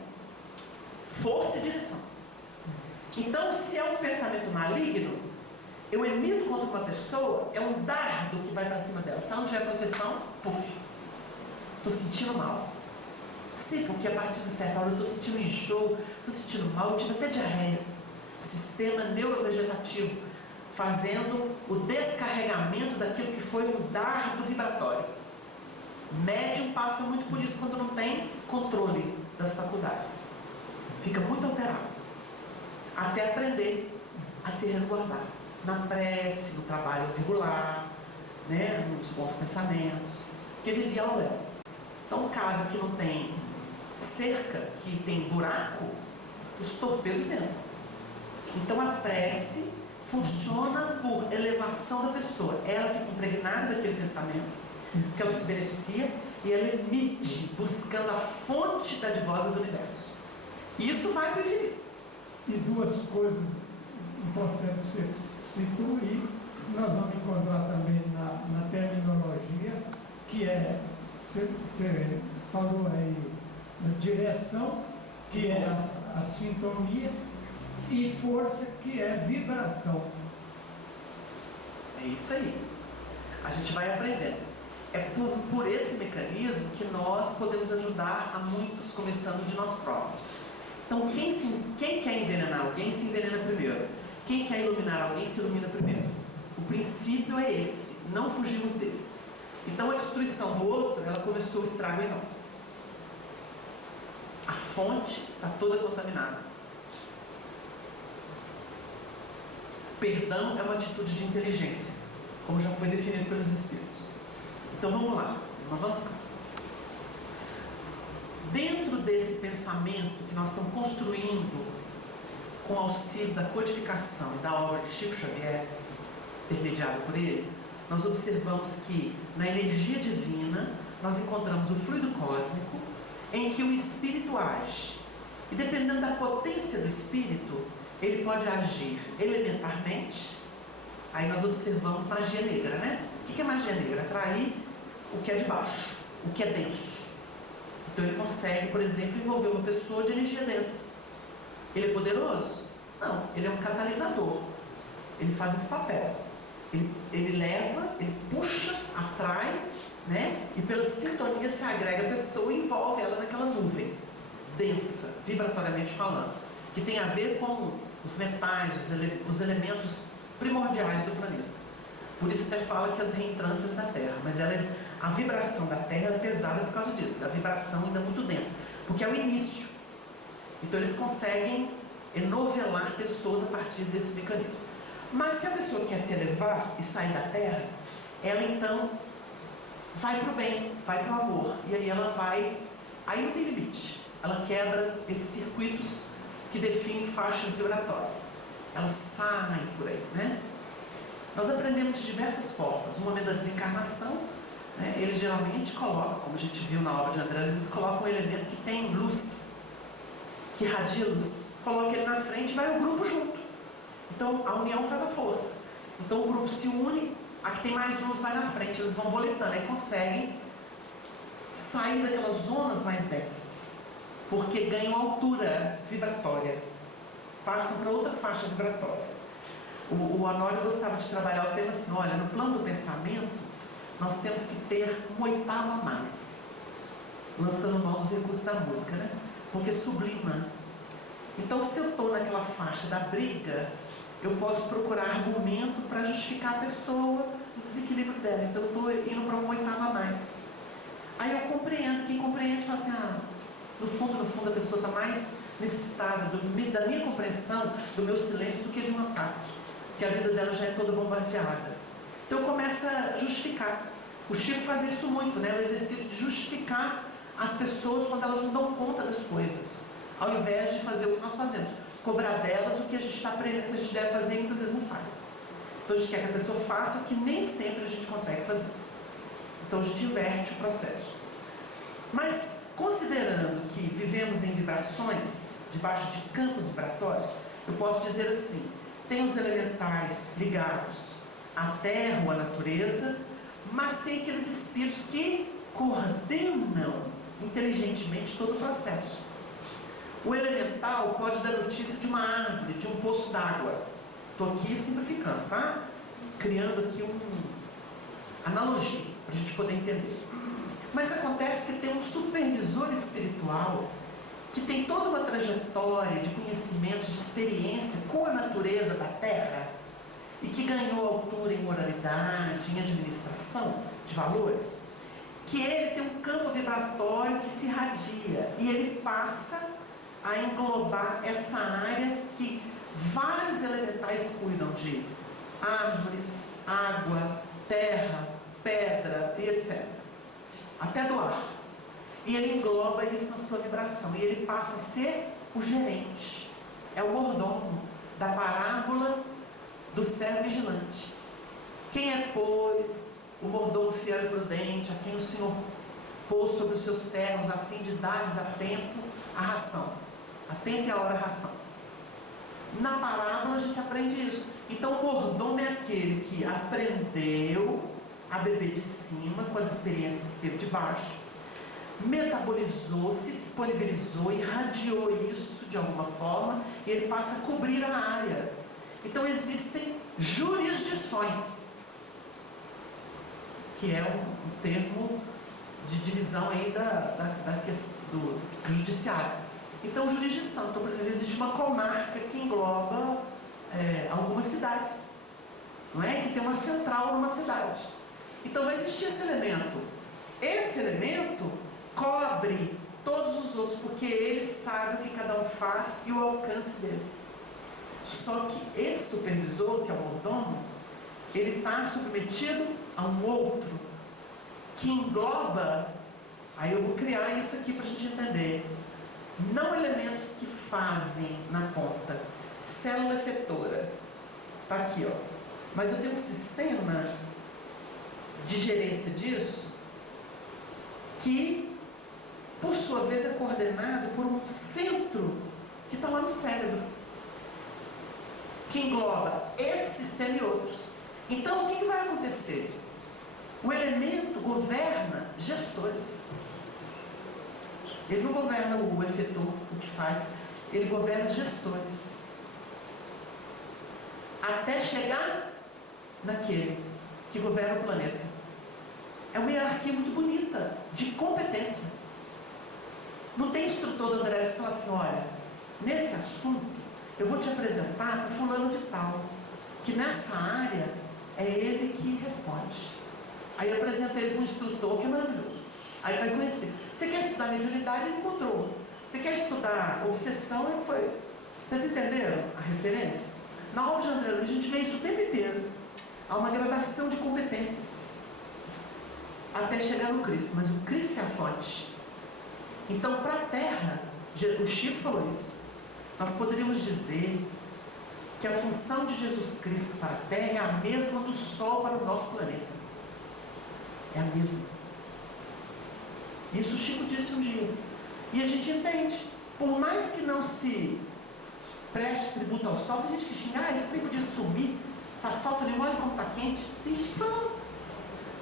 Força e direção. Então, se é um pensamento maligno, eu emito contra uma pessoa, é um dardo que vai para cima dela. Se ela não tiver proteção, puf, estou sentindo mal. Sim, porque a partir de certa hora eu estou sentindo enjoo, estou sentindo mal, eu tive até diarreia. Sistema neurovegetativo, fazendo o descarregamento daquilo que foi um dardo vibratório. Médium passa muito por isso quando não tem controle das faculdades. Fica muito alterado. Até aprender a se resguardar. Na prece, no trabalho regular, né, nos bons pensamentos. Porque vivia ao léu. Então, casa que não tem cerca, que tem buraco, os torpedos entram. Então, a prece funciona por elevação da pessoa. Ela fica impregnada daquele pensamento, que ela se beneficia, e ela emite, buscando a fonte da dadivosa do universo. E isso vai para o infinito. E duas coisas importantes que você citou, e nós vamos encontrar também na terminologia, que é, você falou aí, na direção, que é a sintonia, e força, que é vibração. É isso aí. A gente vai aprendendo. É por esse mecanismo que nós podemos ajudar a muitos, começando de nós próprios. Então, quem quer envenenar alguém, se envenena primeiro. Quem quer iluminar alguém, se ilumina primeiro. O princípio é esse, não fugimos dele. Então, a destruição do outro, ela começou o estrago em nós. A fonte está toda contaminada. Perdão é uma atitude de inteligência, como já foi definido pelos Espíritos. Então vamos lá, vamos avançar. Dentro desse pensamento que nós estamos construindo com o auxílio da codificação e da obra de Chico Xavier, intermediada por ele, nós observamos que na energia divina nós encontramos o fluido cósmico em que o Espírito age. E dependendo da potência do Espírito, ele pode agir elementarmente. Aí nós observamos magia negra, né? O que é magia negra? Atrair o que é de baixo, o que é denso. Então ele consegue, por exemplo, envolver uma pessoa de energia densa. Ele é poderoso? Não, ele é um catalisador. Ele faz esse papel. Ele leva, ele puxa, atrai, né? E pela sintonia se agrega a pessoa e envolve ela naquela nuvem densa, vibratoriamente falando, que tem a ver com os metais, os elementos primordiais do planeta. Por isso até fala que as reentrâncias da Terra, mas a vibração da Terra é pesada por causa disso, a vibração ainda é muito densa, porque é o início. Então eles conseguem enovelar pessoas a partir desse mecanismo. Mas se a pessoa quer se elevar e sair da Terra, ela então vai para o bem, vai para o amor, e aí ela vai, aí não tem limite, ela quebra esses circuitos que definem faixas vibratórias. Elas saem por aí, né? Nós aprendemos de diversas formas. No momento da desencarnação, né, eles geralmente colocam, como a gente viu na obra de André, eles colocam um elemento que tem luz. que irradia luz, coloca ele na frente e vai o grupo junto. Então a união faz a força. Então o grupo se une, a que tem mais luz vai na frente, eles vão boletando, aí conseguem sair daquelas zonas mais densas, porque ganham altura vibratória, passam para outra faixa vibratória. O Honório gostava de trabalhar o tema assim: olha, no plano do pensamento, nós temos que ter uma oitava a mais, lançando mão dos recursos da música, né? Porque sublima. Então, se eu estou naquela faixa da briga, eu posso procurar argumento para justificar a pessoa, o desequilíbrio dela. Então, eu estou indo para uma oitava a mais. Aí eu compreendo. Quem compreende fala assim: no fundo, a pessoa está mais necessitada da minha compreensão, do meu silêncio, do que de um ataque, que a vida dela já é toda bombardeada. Então eu começo a justificar. O Chico faz isso muito, né? O exercício de justificar as pessoas quando elas não dão conta das coisas, ao invés de fazer o que nós fazemos, cobrar delas o que a gente está aprendendo que a gente deve fazer e muitas vezes não faz. Então a gente quer que a pessoa faça o que nem sempre a gente consegue fazer. Então a gente inverte o processo. Mas, considerando que vivemos em vibrações, debaixo de campos vibratórios, eu posso dizer assim: tem os elementares ligados à terra ou à natureza, mas tem aqueles espíritos que coordenam inteligentemente todo o processo. O elemental pode dar notícia de uma árvore, de um poço d'água. Estou aqui simplificando, tá? Criando aqui uma analogia, para a gente poder entender. Mas acontece que tem um supervisor espiritual que tem toda uma trajetória de conhecimentos, de experiência com a natureza da Terra e que ganhou altura em moralidade, em administração de valores, que ele tem um campo vibratório que se irradia e ele passa a englobar essa área que vários elementais cuidam de árvores, água, terra, pedra e etc. Até do ar. E ele engloba isso na sua vibração. E ele passa a ser o gerente. É o mordomo da parábola do servo vigilante. Quem é, pois, o mordomo fiel e prudente, a quem o Senhor pôs sobre os seus servos, a fim de dar-lhes a tempo a ração. A tempo e a hora a ração. Na parábola a gente aprende isso. Então o mordomo é aquele que aprendeu a beber de cima, com as experiências que teve de baixo, metabolizou, se disponibilizou, irradiou isso de alguma forma, e ele passa a cobrir a área. Então existem jurisdições, que é um termo de divisão aí do judiciário. Então, jurisdição. Então, por exemplo, existe uma comarca que engloba algumas cidades, não é? Que tem uma central numa cidade. Então, vai existir esse elemento. Esse elemento cobre todos os outros, porque ele sabe o que cada um faz e o alcance deles. Só que esse supervisor, que é o mordomo, ele está submetido a um outro que engloba. Aí eu vou criar isso aqui para a gente entender. Não elementos que fazem na ponta. Célula efetora. Está aqui, ó. Mas eu tenho um sistema de gerência disso que, por sua vez, é coordenado por um centro que está lá no cérebro, que engloba esse sistema e outros. Então, o que vai acontecer? O elemento governa gestores. Ele não governa o efetor, o que faz. Ele governa gestores. Até chegar naquele que governa o planeta. É uma hierarquia muito bonita, de competência. Não tem instrutor do André que fala assim: olha, nesse assunto, eu vou te apresentar para fulano de tal, que nessa área é ele que responde. Aí eu apresento ele para um instrutor que é maravilhoso. Aí vai conhecer. Você quer estudar mediunidade? Ele encontrou. Você quer estudar obsessão? Ele foi. Vocês entenderam a referência? Na obra de André Luiz a gente vê isso o tempo inteiro. Há uma gradação de competências até chegar no Cristo, mas o Cristo é a fonte. Então, para a Terra, o Chico falou isso, nós poderíamos dizer que a função de Jesus Cristo para a Terra é a mesma do Sol para o nosso planeta. É a mesma. Isso o Chico disse um dia. E a gente entende. Por mais que não se preste tributo ao sol, tem gente que xinga, esse trem podia subir, faz falta nenhuma, olha como está quente. Tem gente que fala,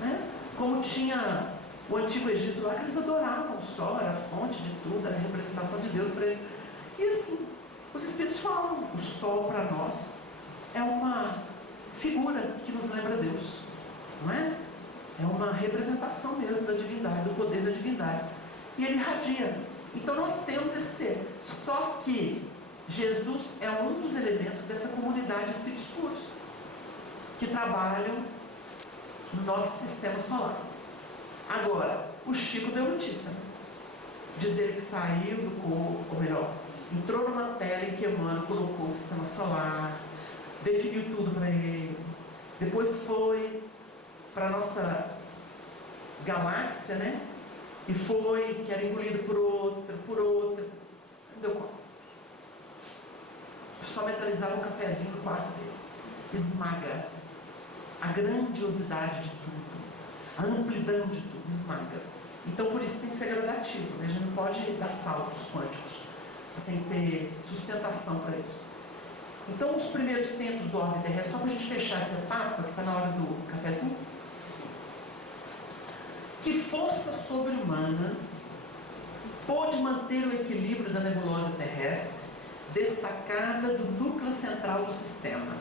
né? Como tinha o Antigo Egito lá, que eles adoravam o sol, era a fonte de tudo, era a representação de Deus para eles. E assim, os Espíritos falam, o sol para nós é uma figura que nos lembra Deus, não é? É uma representação mesmo da divindade, do poder da divindade. E ele irradia. Então nós temos esse ser. Só que Jesus é um dos elementos dessa comunidade de espíritos puros que trabalham no nosso sistema solar. Agora, o Chico deu notícia. Diz ele que saiu do corpo, ou melhor, entrou numa tela em que Emmanuel colocou o sistema solar, definiu tudo para ele. Depois foi para a nossa galáxia, né? E foi, que era engolido por outra. Não deu conta. Só metalizava um cafezinho no quarto dele. Esmaga a grandiosidade de tudo, a amplidão de tudo, esmaga. Então, por isso tem que ser gradativo, né? A gente não pode dar saltos quânticos sem ter sustentação para isso. Então, os primeiros tempos do orbe terrestre, só para a gente fechar essa etapa, que está na hora do cafezinho. Que força sobre-humana pôde manter o equilíbrio da nebulosa terrestre, destacada do núcleo central do sistema,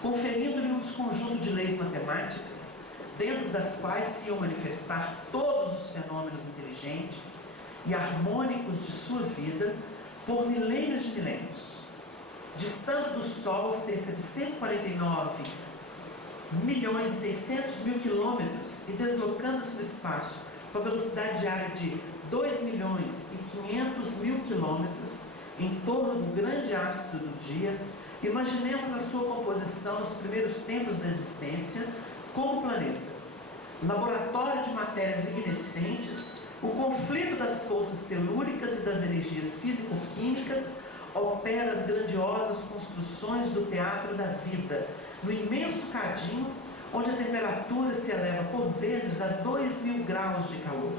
conferindo-lhe um desconjunto de leis matemáticas, dentro das quais se iam manifestar todos os fenômenos inteligentes e harmônicos de sua vida por milênios de milênios. Distante do Sol cerca de 149.600.000 quilômetros e deslocando-se no espaço com a velocidade diária de 2.500.000 quilômetros em torno do grande astro do dia, imaginemos a sua composição nos primeiros tempos da existência como planeta. Laboratório de matérias ignescentes, o conflito das forças telúricas e das energias físico-químicas opera as grandiosas construções do teatro da vida, no imenso cadinho, onde a temperatura se eleva por vezes a 2.000 graus de calor.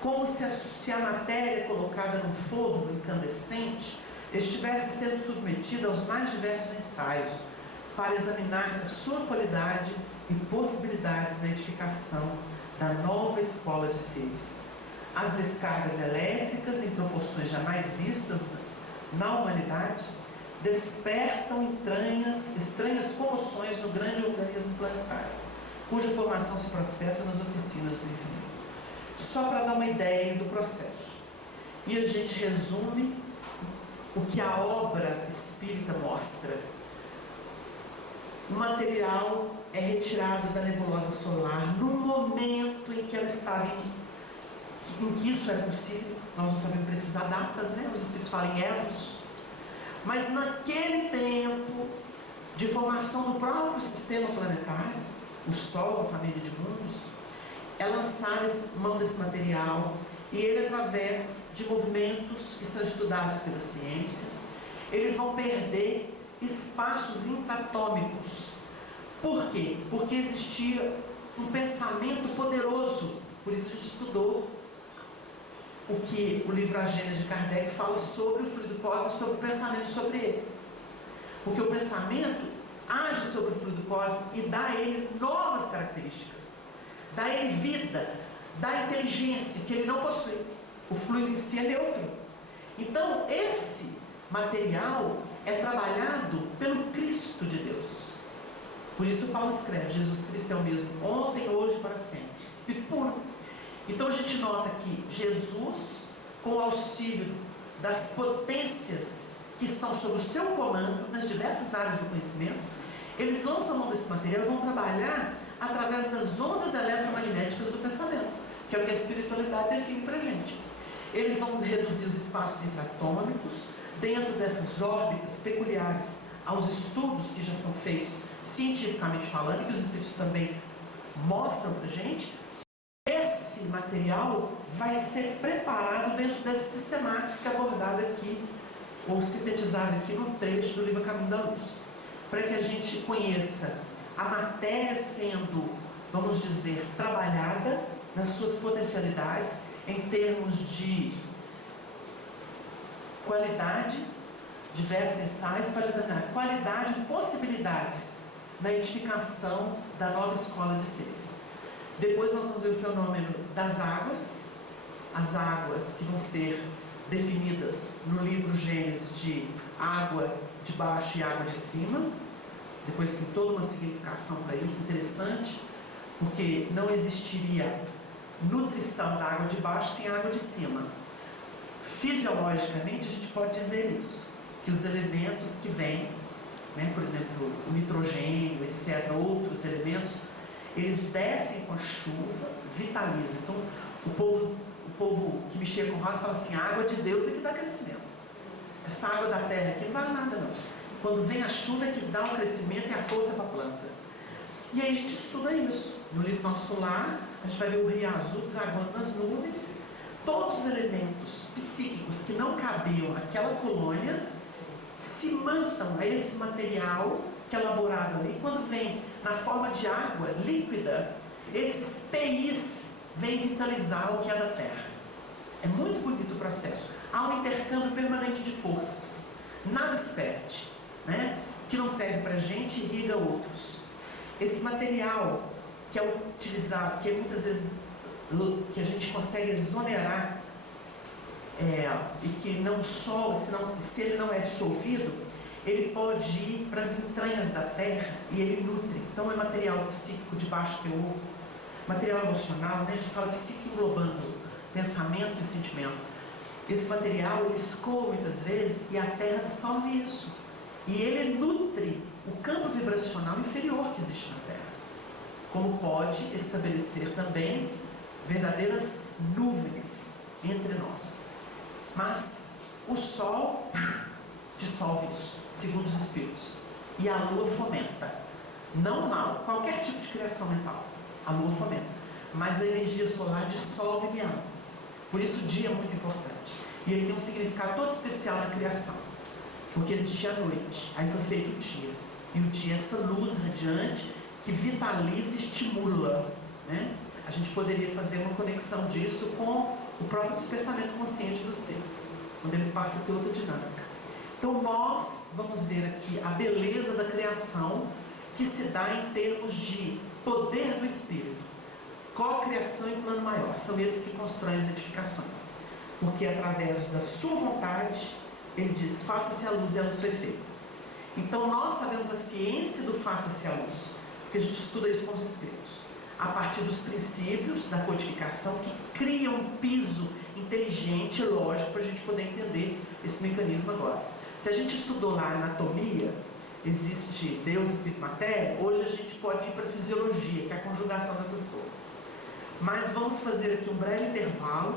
Como se a matéria colocada num forno incandescente estivesse sendo submetida aos mais diversos ensaios, para examinar-se a sua qualidade e possibilidades na edificação da nova escola de seres. As descargas elétricas, em proporções jamais vistas na humanidade, despertam estranhas comoções no grande organismo planetário, cuja formação se processa nas oficinas do infinito. Só para dar uma ideia do processo. E a gente resume o que a obra espírita mostra. O material é retirado da nebulosa solar no momento em que ela estava em que isso era possível. Nós não sabemos precisar datas, né? Os espíritos falam em eros. Mas naquele tempo de formação do próprio sistema planetário, o Sol, a família de mundos, é lançar mão desse material, e ele, através de movimentos que são estudados pela ciência, eles vão perder espaços intratômicos. Por quê? Porque existia um pensamento poderoso. Por isso a gente estudou o que o livro A Gênese de Kardec fala sobre o fluido cósmico, sobre o pensamento sobre ele. Porque o pensamento age sobre o fluido cósmico e dá a ele novas características, dá a ele vida, dá inteligência que ele não possui. O fluido em si é neutro. Então, esse material é trabalhado pelo Cristo de Deus. Por isso Paulo escreve, Jesus Cristo é o mesmo ontem, hoje e para sempre. Espírito puro. Então a gente nota que Jesus, com o auxílio das potências que estão sob o seu comando, nas diversas áreas do conhecimento, eles lançam a mão desse material e vão trabalhar através das ondas eletromagnéticas do pensamento, que é o que a espiritualidade define para a gente. Eles vão reduzir os espaços intratômicos dentro dessas órbitas peculiares aos estudos que já são feitos cientificamente falando, que os espíritos também mostram para a gente. Esse material vai ser preparado dentro dessa sistemática abordada aqui, ou sintetizada aqui no trecho do livro Caminho da Luz, para que a gente conheça a matéria sendo, vamos dizer, trabalhada nas suas potencialidades em termos de qualidade, diversos ensaios para examinar qualidade e possibilidades na edificação da nova escola de seres. Depois nós vamos ver o fenômeno das águas, as águas que vão ser definidas no livro Gênesis de água de baixo e água de cima. Depois tem toda uma significação para isso, interessante, porque não existiria nutrição da água de baixo sem água de cima. Fisiologicamente a gente pode dizer isso, que os elementos que vêm, por exemplo, o nitrogênio, etc., outros elementos, eles descem com a chuva, vitalizam. Então, o povo que mexia com o raso fala assim: a água de Deus é que dá crescimento. Essa água da terra aqui não vale nada, não. Quando vem a chuva é que dá o crescimento e a força para a planta. E aí a gente estuda isso. No livro Nosso Lar, a gente vai ver o rio azul desaguando nas nuvens. Todos os elementos psíquicos que não cabiam naquela colônia se mantam a esse material que é elaborado ali. E quando vem na forma de água líquida, esses PIs vêm vitalizar o que é da terra. É muito bonito o processo. Há um intercâmbio permanente de forças. Nada se perde, O que não serve para a gente irriga outros. Esse material que é utilizado, que muitas vezes que a gente consegue exonerar e que não dissolve, se ele não é dissolvido, ele pode ir para as entranhas da terra e ele nutre. Então é material psíquico de baixo teor, material emocional, que fala psíquico englobando pensamento e sentimento. Esse material ele escoa muitas vezes e a terra absorve isso. E ele nutre o campo vibracional inferior que existe na terra. Como pode estabelecer também verdadeiras nuvens entre nós. Mas o sol dissolve isso, segundo os espíritos. E a lua fomenta. Não mal, qualquer tipo de criação mental. A lua fomenta. Mas a energia solar dissolve alianças. Por isso o dia é muito importante. E ele tem um significado todo especial na criação. Porque existia a noite, aí foi feito o dia. E o dia é essa luz radiante que vitaliza e estimula. A gente poderia fazer uma conexão disso com o próprio despertamento consciente do ser, quando ele passa por outra dinâmica. Então nós vamos ver aqui a beleza da criação que se dá em termos de poder do Espírito, co-criação e plano maior. São eles que constroem as edificações, porque através da sua vontade ele diz: faça-se a luz, e a luz foi feita. Então nós sabemos a ciência do faça-se a luz, porque a gente estuda isso com os Espíritos, a partir dos princípios da codificação que criam um piso inteligente e lógico para a gente poder entender esse mecanismo agora. Se a gente estudou lá a anatomia, existe Deus, Espírito, Matéria, hoje a gente pode ir para a fisiologia, que é a conjugação dessas forças. Mas vamos fazer aqui um breve intervalo